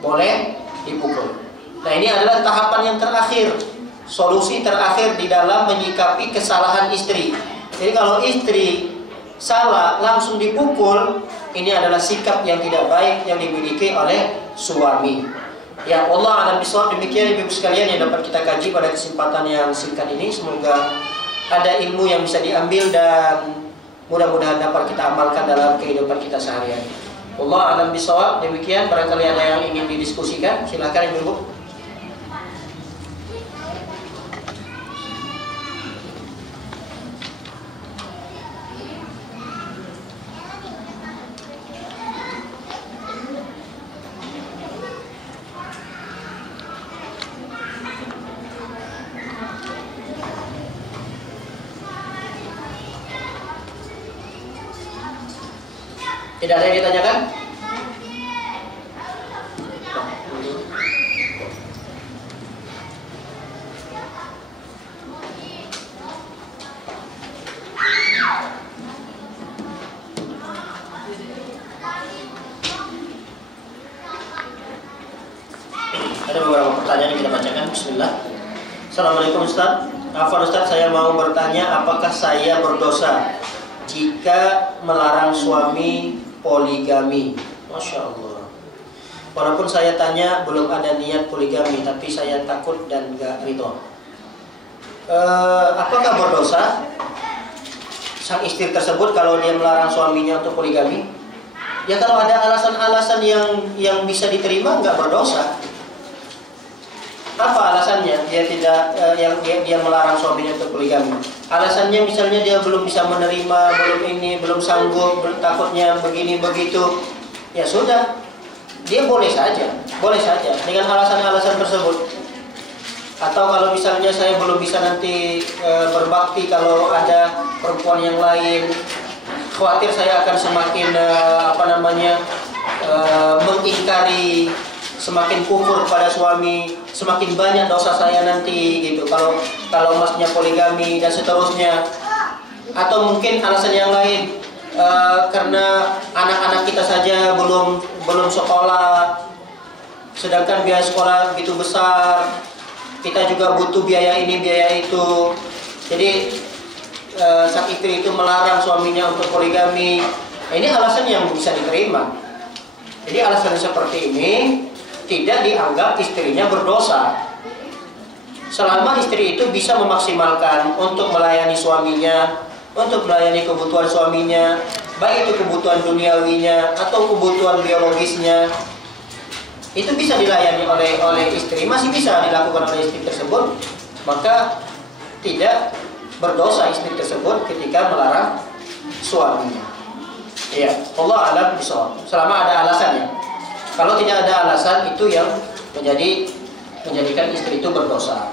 Boleh dipukul. Nah, ini adalah tahapan yang terakhir, solusi terakhir di dalam menyikapi kesalahan istri. Jadi kalau istri salah langsung dipukul, ini adalah sikap yang tidak baik yang dimiliki oleh suami. Ya Allah alam bisawab. Demikian ibu sekalian yang dapat kita kaji pada kesempatan yang singkat ini. Semoga ada ilmu yang bisa diambil dan mudah-mudahan dapat kita amalkan dalam kehidupan kita sehari-hari. Allah alam bisawab. Demikian, barangkali ada yang ingin didiskusikan, silakan ibu. Tidak ada yang ditanyakan? Ada beberapa pertanyaan yang kita bacakan. Bismillah. Assalamualaikum Ustaz. Afwan Ustaz, saya mau bertanya, apakah saya berdosa jika melarang suami poligami? Masya Allah. Walaupun saya tanya belum ada niat poligami, tapi saya takut dan gak ridho. Apakah berdosa sang istri tersebut kalau dia melarang suaminya untuk poligami? Ya kalau ada alasan-alasan yang bisa diterima, nggak berdosa. Apa alasannya dia tidak dia melarang suaminya untuk poligami? Alasannya misalnya dia belum bisa menerima, belum sanggup, takutnya begini begitu. Ya sudah, dia boleh saja dengan alasan-alasan tersebut. Atau kalau misalnya saya belum bisa nanti berbakti kalau ada perempuan yang lain, khawatir saya akan semakin mengingkari, semakin kufur kepada suami, semakin banyak dosa saya nanti gitu. Kalau masnya poligami dan seterusnya. Atau mungkin alasan yang lain, karena anak-anak kita saja belum sekolah, sedangkan biaya sekolah begitu besar, kita juga butuh biaya ini biaya itu. Jadi sang istri itu melarang suaminya untuk poligami. Ini alasan yang bisa diterima. Jadi alasan seperti ini tidak dianggap istrinya berdosa. Selama istri itu bisa memaksimalkan untuk melayani suaminya, untuk melayani kebutuhan suaminya, baik itu kebutuhan duniawinya atau kebutuhan biologisnya, itu bisa dilayani oleh istri, masih bisa dilakukan oleh istri tersebut, maka tidak berdosa istri tersebut ketika melarang suaminya. Iya, Allah alam bisawab. Selama ada alasannya. Kalau tidak ada alasan, itu yang menjadikan istri itu berdosa.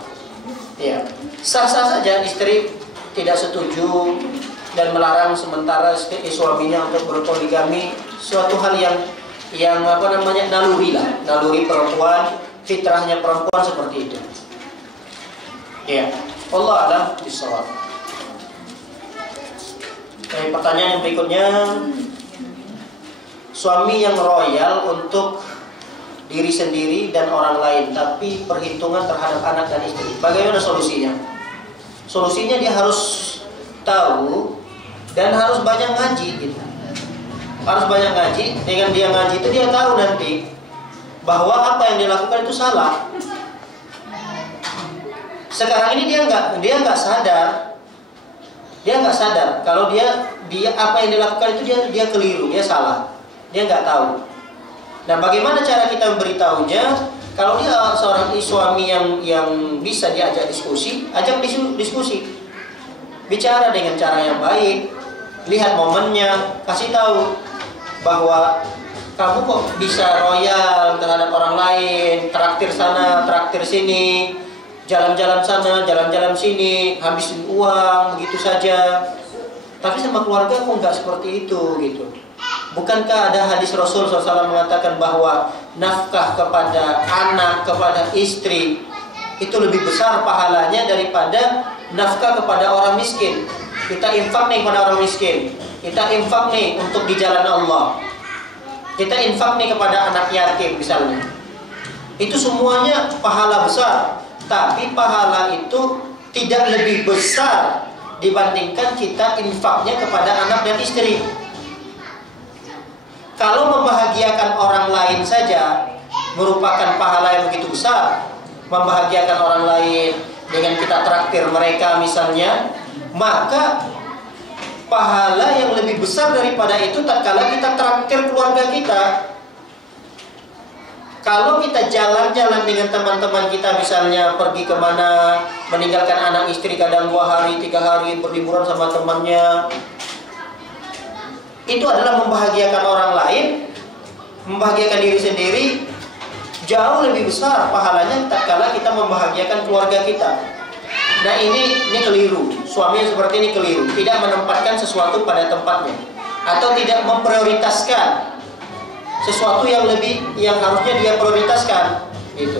Iya, sah-sah saja istri tidak setuju dan melarang sementara suaminya untuk berpoligami, suatu hal yang naluri lah, naluri perempuan, fitrahnya perempuan seperti itu. Ya, Allah alam bisawab. Pertanyaan yang berikutnya, suami yang royal untuk diri sendiri dan orang lain, tapi perhitungan terhadap anak dan istri. Bagaimana solusinya? Solusinya dia harus tahu dan harus banyak ngaji gitu. Harus banyak ngaji. Dengan dia ngaji itu dia tahu nanti bahwa apa yang dilakukan itu salah. Sekarang ini dia nggak sadar. Dia nggak sadar kalau dia apa yang dilakukan itu dia keliru, dia salah. Dia nggak tahu. Nah, bagaimana cara kita memberitahunya? Kalau dia seorang suami yang bisa diajak diskusi, ajak diskusi. Bicara dengan cara yang baik, lihat momennya, kasih tahu bahwa kamu kok bisa royal terhadap orang lain, traktir sana, traktir sini, jalan-jalan sana, jalan-jalan sini, habisin uang begitu saja. Tapi sama keluarga kok nggak seperti itu gitu. Bukankah ada hadis Rasul SAW mengatakan bahwa nafkah kepada anak, kepada istri itu lebih besar pahalanya daripada nafkah kepada orang miskin. Kita infak nih kepada orang miskin, kita infak nih untuk di jalan Allah, kita infak nih kepada anak yatim misalnya. Itu semuanya pahala besar, tapi pahala itu tidak lebih besar dibandingkan kita infaknya kepada anak dan istri. Kalau membahagiakan orang lain saja merupakan pahala yang begitu besar, membahagiakan orang lain dengan kita traktir mereka misalnya, maka pahala yang lebih besar daripada itu tatkala kita traktir keluarga kita. Kalau kita jalan-jalan dengan teman-teman kita misalnya pergi kemana, meninggalkan anak istri kadang 2 hari, 3 hari berliburan sama temannya, itu adalah membahagiakan orang lain, membahagiakan diri sendiri, jauh lebih besar pahalanya tatkala kita membahagiakan keluarga kita. Nah ini keliru. Suami yang seperti ini keliru, tidak menempatkan sesuatu pada tempatnya, atau tidak memprioritaskan sesuatu yang harusnya dia prioritaskan. Itu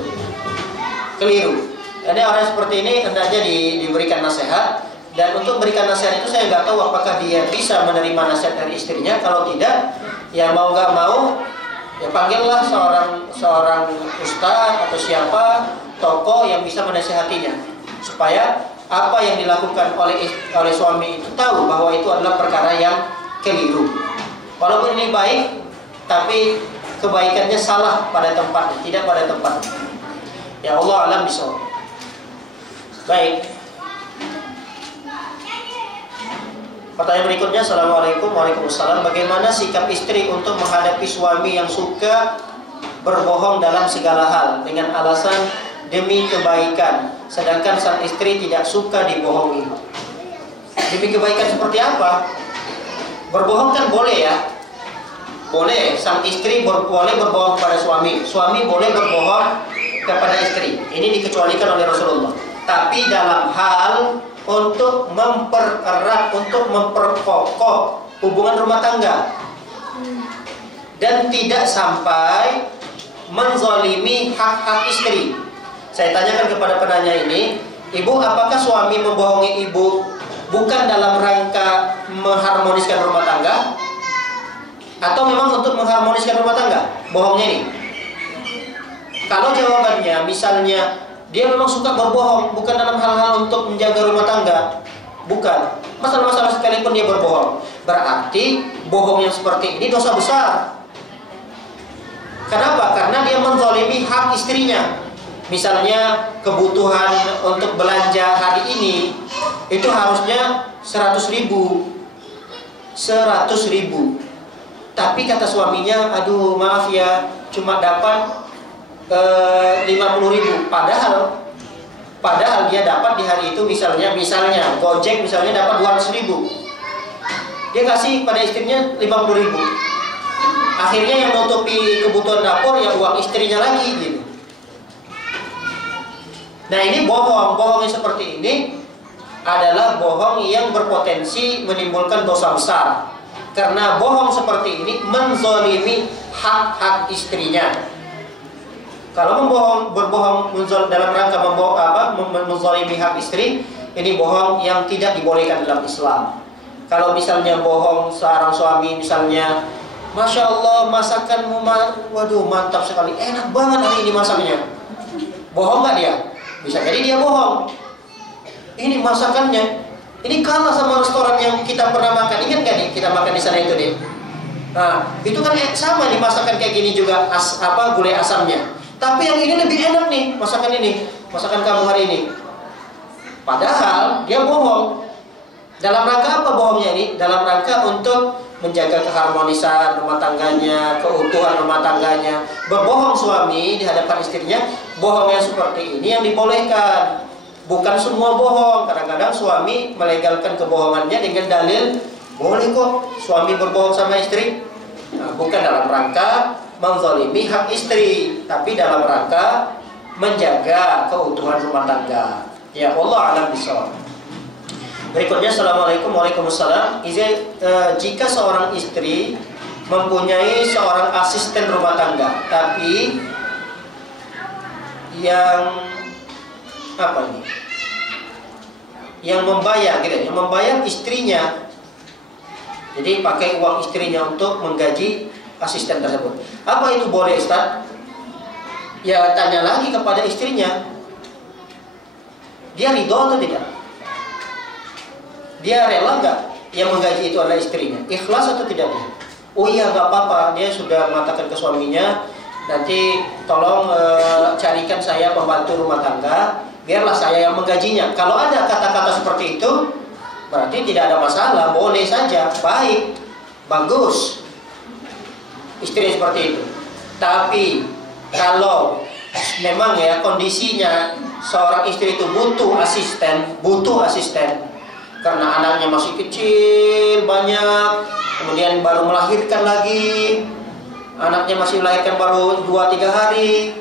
keliru. Jadi orang seperti ini hendaknya diberikan nasihat. Dan untuk berikan nasihat itu saya nggak tahu apakah dia bisa menerima nasihat dari istrinya. Kalau tidak, ya mau nggak mau, ya panggillah seorang ustaz atau siapa tokoh yang bisa menasihatinya, supaya apa yang dilakukan oleh suami itu tahu bahwa itu adalah perkara yang keliru. Walaupun ini baik, tapi kebaikannya salah pada tempatnya, tidak pada tempatnya. Ya Allah alam bisawab. Baik. Pertanyaan berikutnya, Assalamualaikum. Waalaikumsalam. Bagaimana sikap istri untuk menghadapi suami yang suka berbohong dalam segala hal dengan alasan demi kebaikan, sedangkan sang istri tidak suka dibohongi? Demi kebaikan seperti apa? Berbohong kan boleh ya? Boleh, sang istri boleh berbohong kepada suami, suami boleh berbohong kepada istri. Ini dikecualikan oleh Rasulullah. Tapi dalam hal untuk mempererat, untuk memperkokoh hubungan rumah tangga dan tidak sampai menzalimi hak-hak istri. Saya tanyakan kepada penanya ini, ibu, apakah suami membohongi ibu bukan dalam rangka mengharmoniskan rumah tangga, atau memang untuk mengharmoniskan rumah tangga bohongnya ini? Kalau jawabannya misalnya dia memang suka berbohong, bukan dalam hal-hal untuk menjaga rumah tangga, bukan, masalah-masalah sekalipun dia berbohong, berarti bohong yang seperti ini dosa besar. Kenapa? Karena dia menzalimi hak istrinya. Misalnya kebutuhan untuk belanja hari ini itu harusnya 100.000, tapi kata suaminya, aduh maaf ya, cuma dapat 50.000, padahal dia dapat di hari itu misalnya Gojek misalnya dapat 200.000, dia kasih pada istrinya 50.000. Akhirnya yang menutupi kebutuhan dapur ya uang istrinya lagi gitu. Nah ini bohong yang seperti ini adalah bohong yang berpotensi menimbulkan dosa besar, karena bohong seperti ini menzalimi hak-hak istrinya. Kalau berbohong dalam rangka menzalimi hak istri, ini bohong yang tidak dibolehkan dalam Islam. Kalau misalnya bohong seorang suami misalnya Masya Allah, masakanmu, waduh mantap sekali, enak banget hari ini masaknya. Bohong nggak dia? Bisa jadi dia bohong. Ini masakannya, ini kalah sama restoran yang kita pernah makan. Ingat nggak nih, kita makan di sana itu nih. Nah, itu kan sama nih masakan kayak gini juga, gulai asamnya. Tapi yang ini lebih enak nih, masakan ini, masakan kamu hari ini. Padahal dia bohong. Dalam rangka apa bohongnya ini? Dalam rangka untuk menjaga keharmonisan rumah tangganya, keutuhan rumah tangganya. Berbohong suami di hadapan istrinya, bohong yang seperti ini yang dibolehkan. Bukan semua bohong. Kadang-kadang suami melegalkan kebohongannya dengan dalil, boleh kok suami berbohong sama istri. Nah, bukan dalam rangka menzalimi hak istri, tapi dalam rangka menjaga keutuhan rumah tangga. Ya Allah a'lam bishawab. Berikutnya, Assalamualaikum warahmatullahi wabarakatuh. Jika seorang istri mempunyai seorang asisten rumah tangga, tapi yang yang membayar, yang membayar istrinya, jadi pakai uang istrinya untuk menggaji asisten tersebut. Apa itu boleh, Ustaz? Ya tanya lagi kepada istrinya, dia ridho atau tidak? Dia rela nggak yang menggaji itu adalah istrinya? Ikhlas atau tidak dia? Oh iya, nggak apa-apa. Dia sudah mengatakan ke suaminya, nanti tolong carikan saya pembantu rumah tangga, biarlah saya yang menggajinya. Kalau ada kata-kata seperti itu, berarti tidak ada masalah, boleh saja, baik, bagus. Istri seperti itu. Tapi kalau memang ya kondisinya seorang istri itu butuh asisten, karena anaknya masih kecil banyak, kemudian baru melahirkan lagi, anaknya masih melahirkan baru 2-3 hari,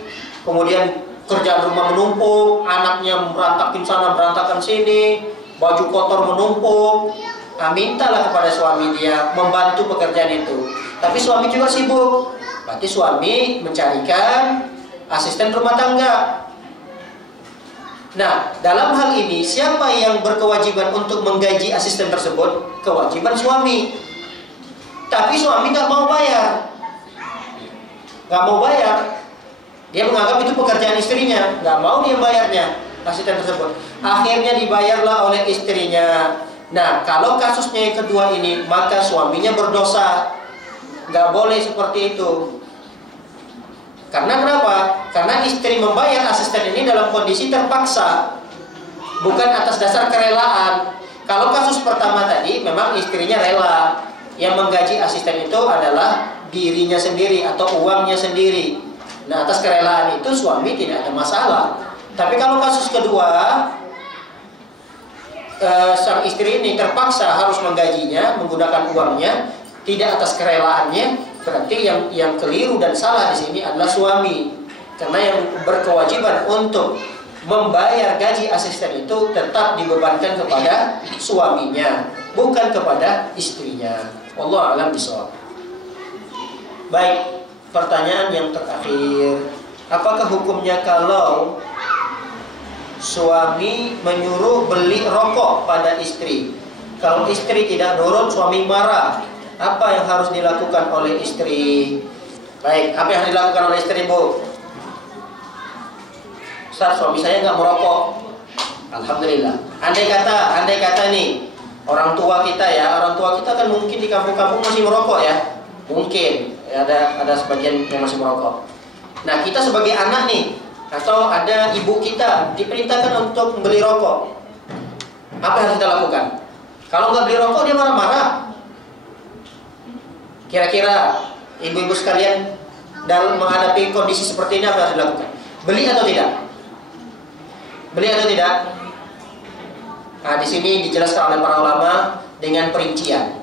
kemudian kerjaan rumah menumpuk, anaknya berantakin sana berantakan sini, baju kotor menumpuk. Nah, mintalah kepada suami dia membantu pekerjaan itu. Tapi suami juga sibuk, berarti suami mencarikan asisten rumah tangga. Nah, dalam hal ini siapa yang berkewajiban untuk menggaji asisten tersebut? Kewajiban suami. Tapi suami nggak mau bayar, Dia menganggap itu pekerjaan istrinya, nggak mau dia bayarnya asisten tersebut. Akhirnya dibayarlah oleh istrinya. Nah, kalau kasusnya yang kedua ini, maka suaminya berdosa. Nggak boleh seperti itu. Karena kenapa? Karena istri membayar asisten ini dalam kondisi terpaksa, bukan atas dasar kerelaan. Kalau kasus pertama tadi, memang istrinya rela. Yang menggaji asisten itu adalah dirinya sendiri atau uangnya sendiri. Nah, atas kerelaan itu suami tidak ada masalah. Tapi kalau kasus kedua, sang istri ini terpaksa harus menggajinya menggunakan uangnya, tidak atas kerelaannya, berarti yang keliru dan salah di sini adalah suami. Karena yang berkewajiban untuk membayar gaji asisten itu tetap dibebankan kepada suaminya, bukan kepada istrinya. Wallahu a'lam bishawab. Baik, pertanyaan yang terakhir, apakah hukumnya kalau suami menyuruh beli rokok pada istri? Kalau istri tidak nurut, suami marah. Apa yang harus dilakukan oleh istri? Baik, apa yang harus dilakukan oleh istri, Bu? Ustaz, suami saya nggak merokok. Alhamdulillah. Andai kata nih, orang tua kita kan mungkin di kampung-kampung masih merokok ya. Mungkin ya, ada sebagian yang masih merokok. Nah, kita sebagai anak nih, atau ada ibu kita diperintahkan untuk membeli rokok. Apa yang harus kita lakukan? Kalau nggak beli rokok, dia marah-marah. Kira-kira ibu-ibu sekalian dalam menghadapi kondisi seperti ini apa yang harus dilakukan? Beli atau tidak? Beli atau tidak? Nah, di sini dijelaskan oleh para ulama dengan perincian.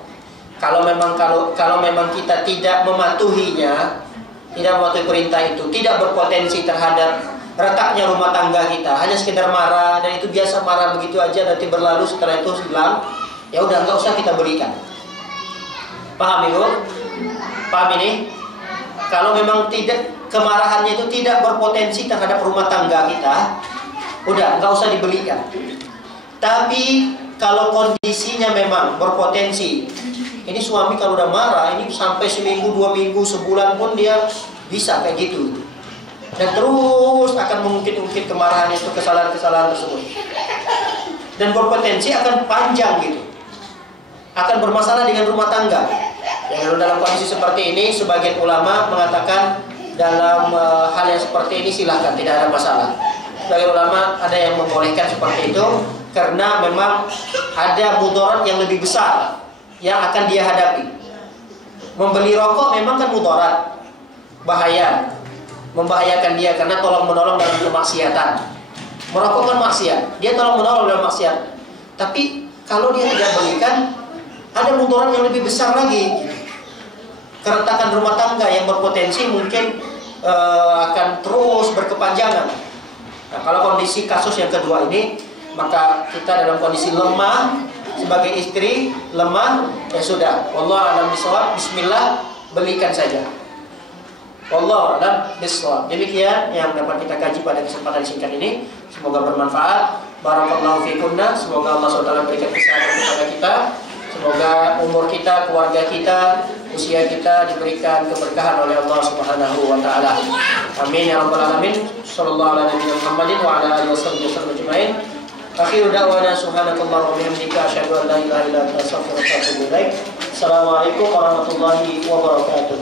Kalau memang kita tidak mematuhinya, tidak mematuhi perintah itu, tidak berpotensi terhadap retaknya rumah tangga kita, hanya sekedar marah, dan itu biasa marah begitu aja, nanti berlalu, setelah itu hilang, ya udah nggak usah kita berikan. Paham Ibu? Paham ini? Kalau memang tidak, kemarahannya itu tidak berpotensi terhadap rumah tangga kita, udah nggak usah dibelikan. Tapi kalau kondisinya memang berpotensi Ini suami kalau udah marah, ini sampai seminggu, 2 minggu, sebulan pun dia bisa kayak gitu. Dan terus akan mengungkit-ungkit kemarahan itu, kesalahan-kesalahan tersebut. Dan berpotensi akan panjang gitu. Akan bermasalah dengan rumah tangga. Yang dalam kondisi seperti ini, sebagian ulama mengatakan dalam hal yang seperti ini silahkan, tidak ada masalah. Sebagian ulama ada yang membolehkan seperti itu karena memang ada mudarat yang lebih besar yang akan dia hadapi. Membeli rokok memang kan mudarat, bahaya, membahayakan dia karena tolong menolong dalam kemaksiatan. Merokok kan maksiat, dia tolong menolong dalam maksiat. Tapi kalau dia tidak belikan, ada mudarat yang lebih besar lagi. Keretakan rumah tangga yang berpotensi mungkin akan terus berkepanjangan. Nah, kalau kondisi kasus yang kedua ini, maka kita dalam kondisi lemah sebagai istri, lemah, ya sudah. Wallahu a'lam bishawab. Bismillah, belikan saja. Wallahu a'lam bishawab. Demikian yang dapat kita kaji pada kesempatan singkat ini. Semoga bermanfaat. Barakallahu fikunna. Semoga Allah SWT berikan kesehatan kepada kita. Semoga umur kita, keluarga kita, usia kita diberikan keberkahan oleh Allah Subhanahu wa taala. Amin ya rabbal alamin. Sallallahu ala nabiyina Muhammadin wa ala alihi wasallam ajmain. Akhiru da'wana subhanallahi wa bihamdika asyhadu an la ilaha illa anta astaghfiruka wa atubu ilaik. Assalamualaikum warahmatullahi wabarakatuh.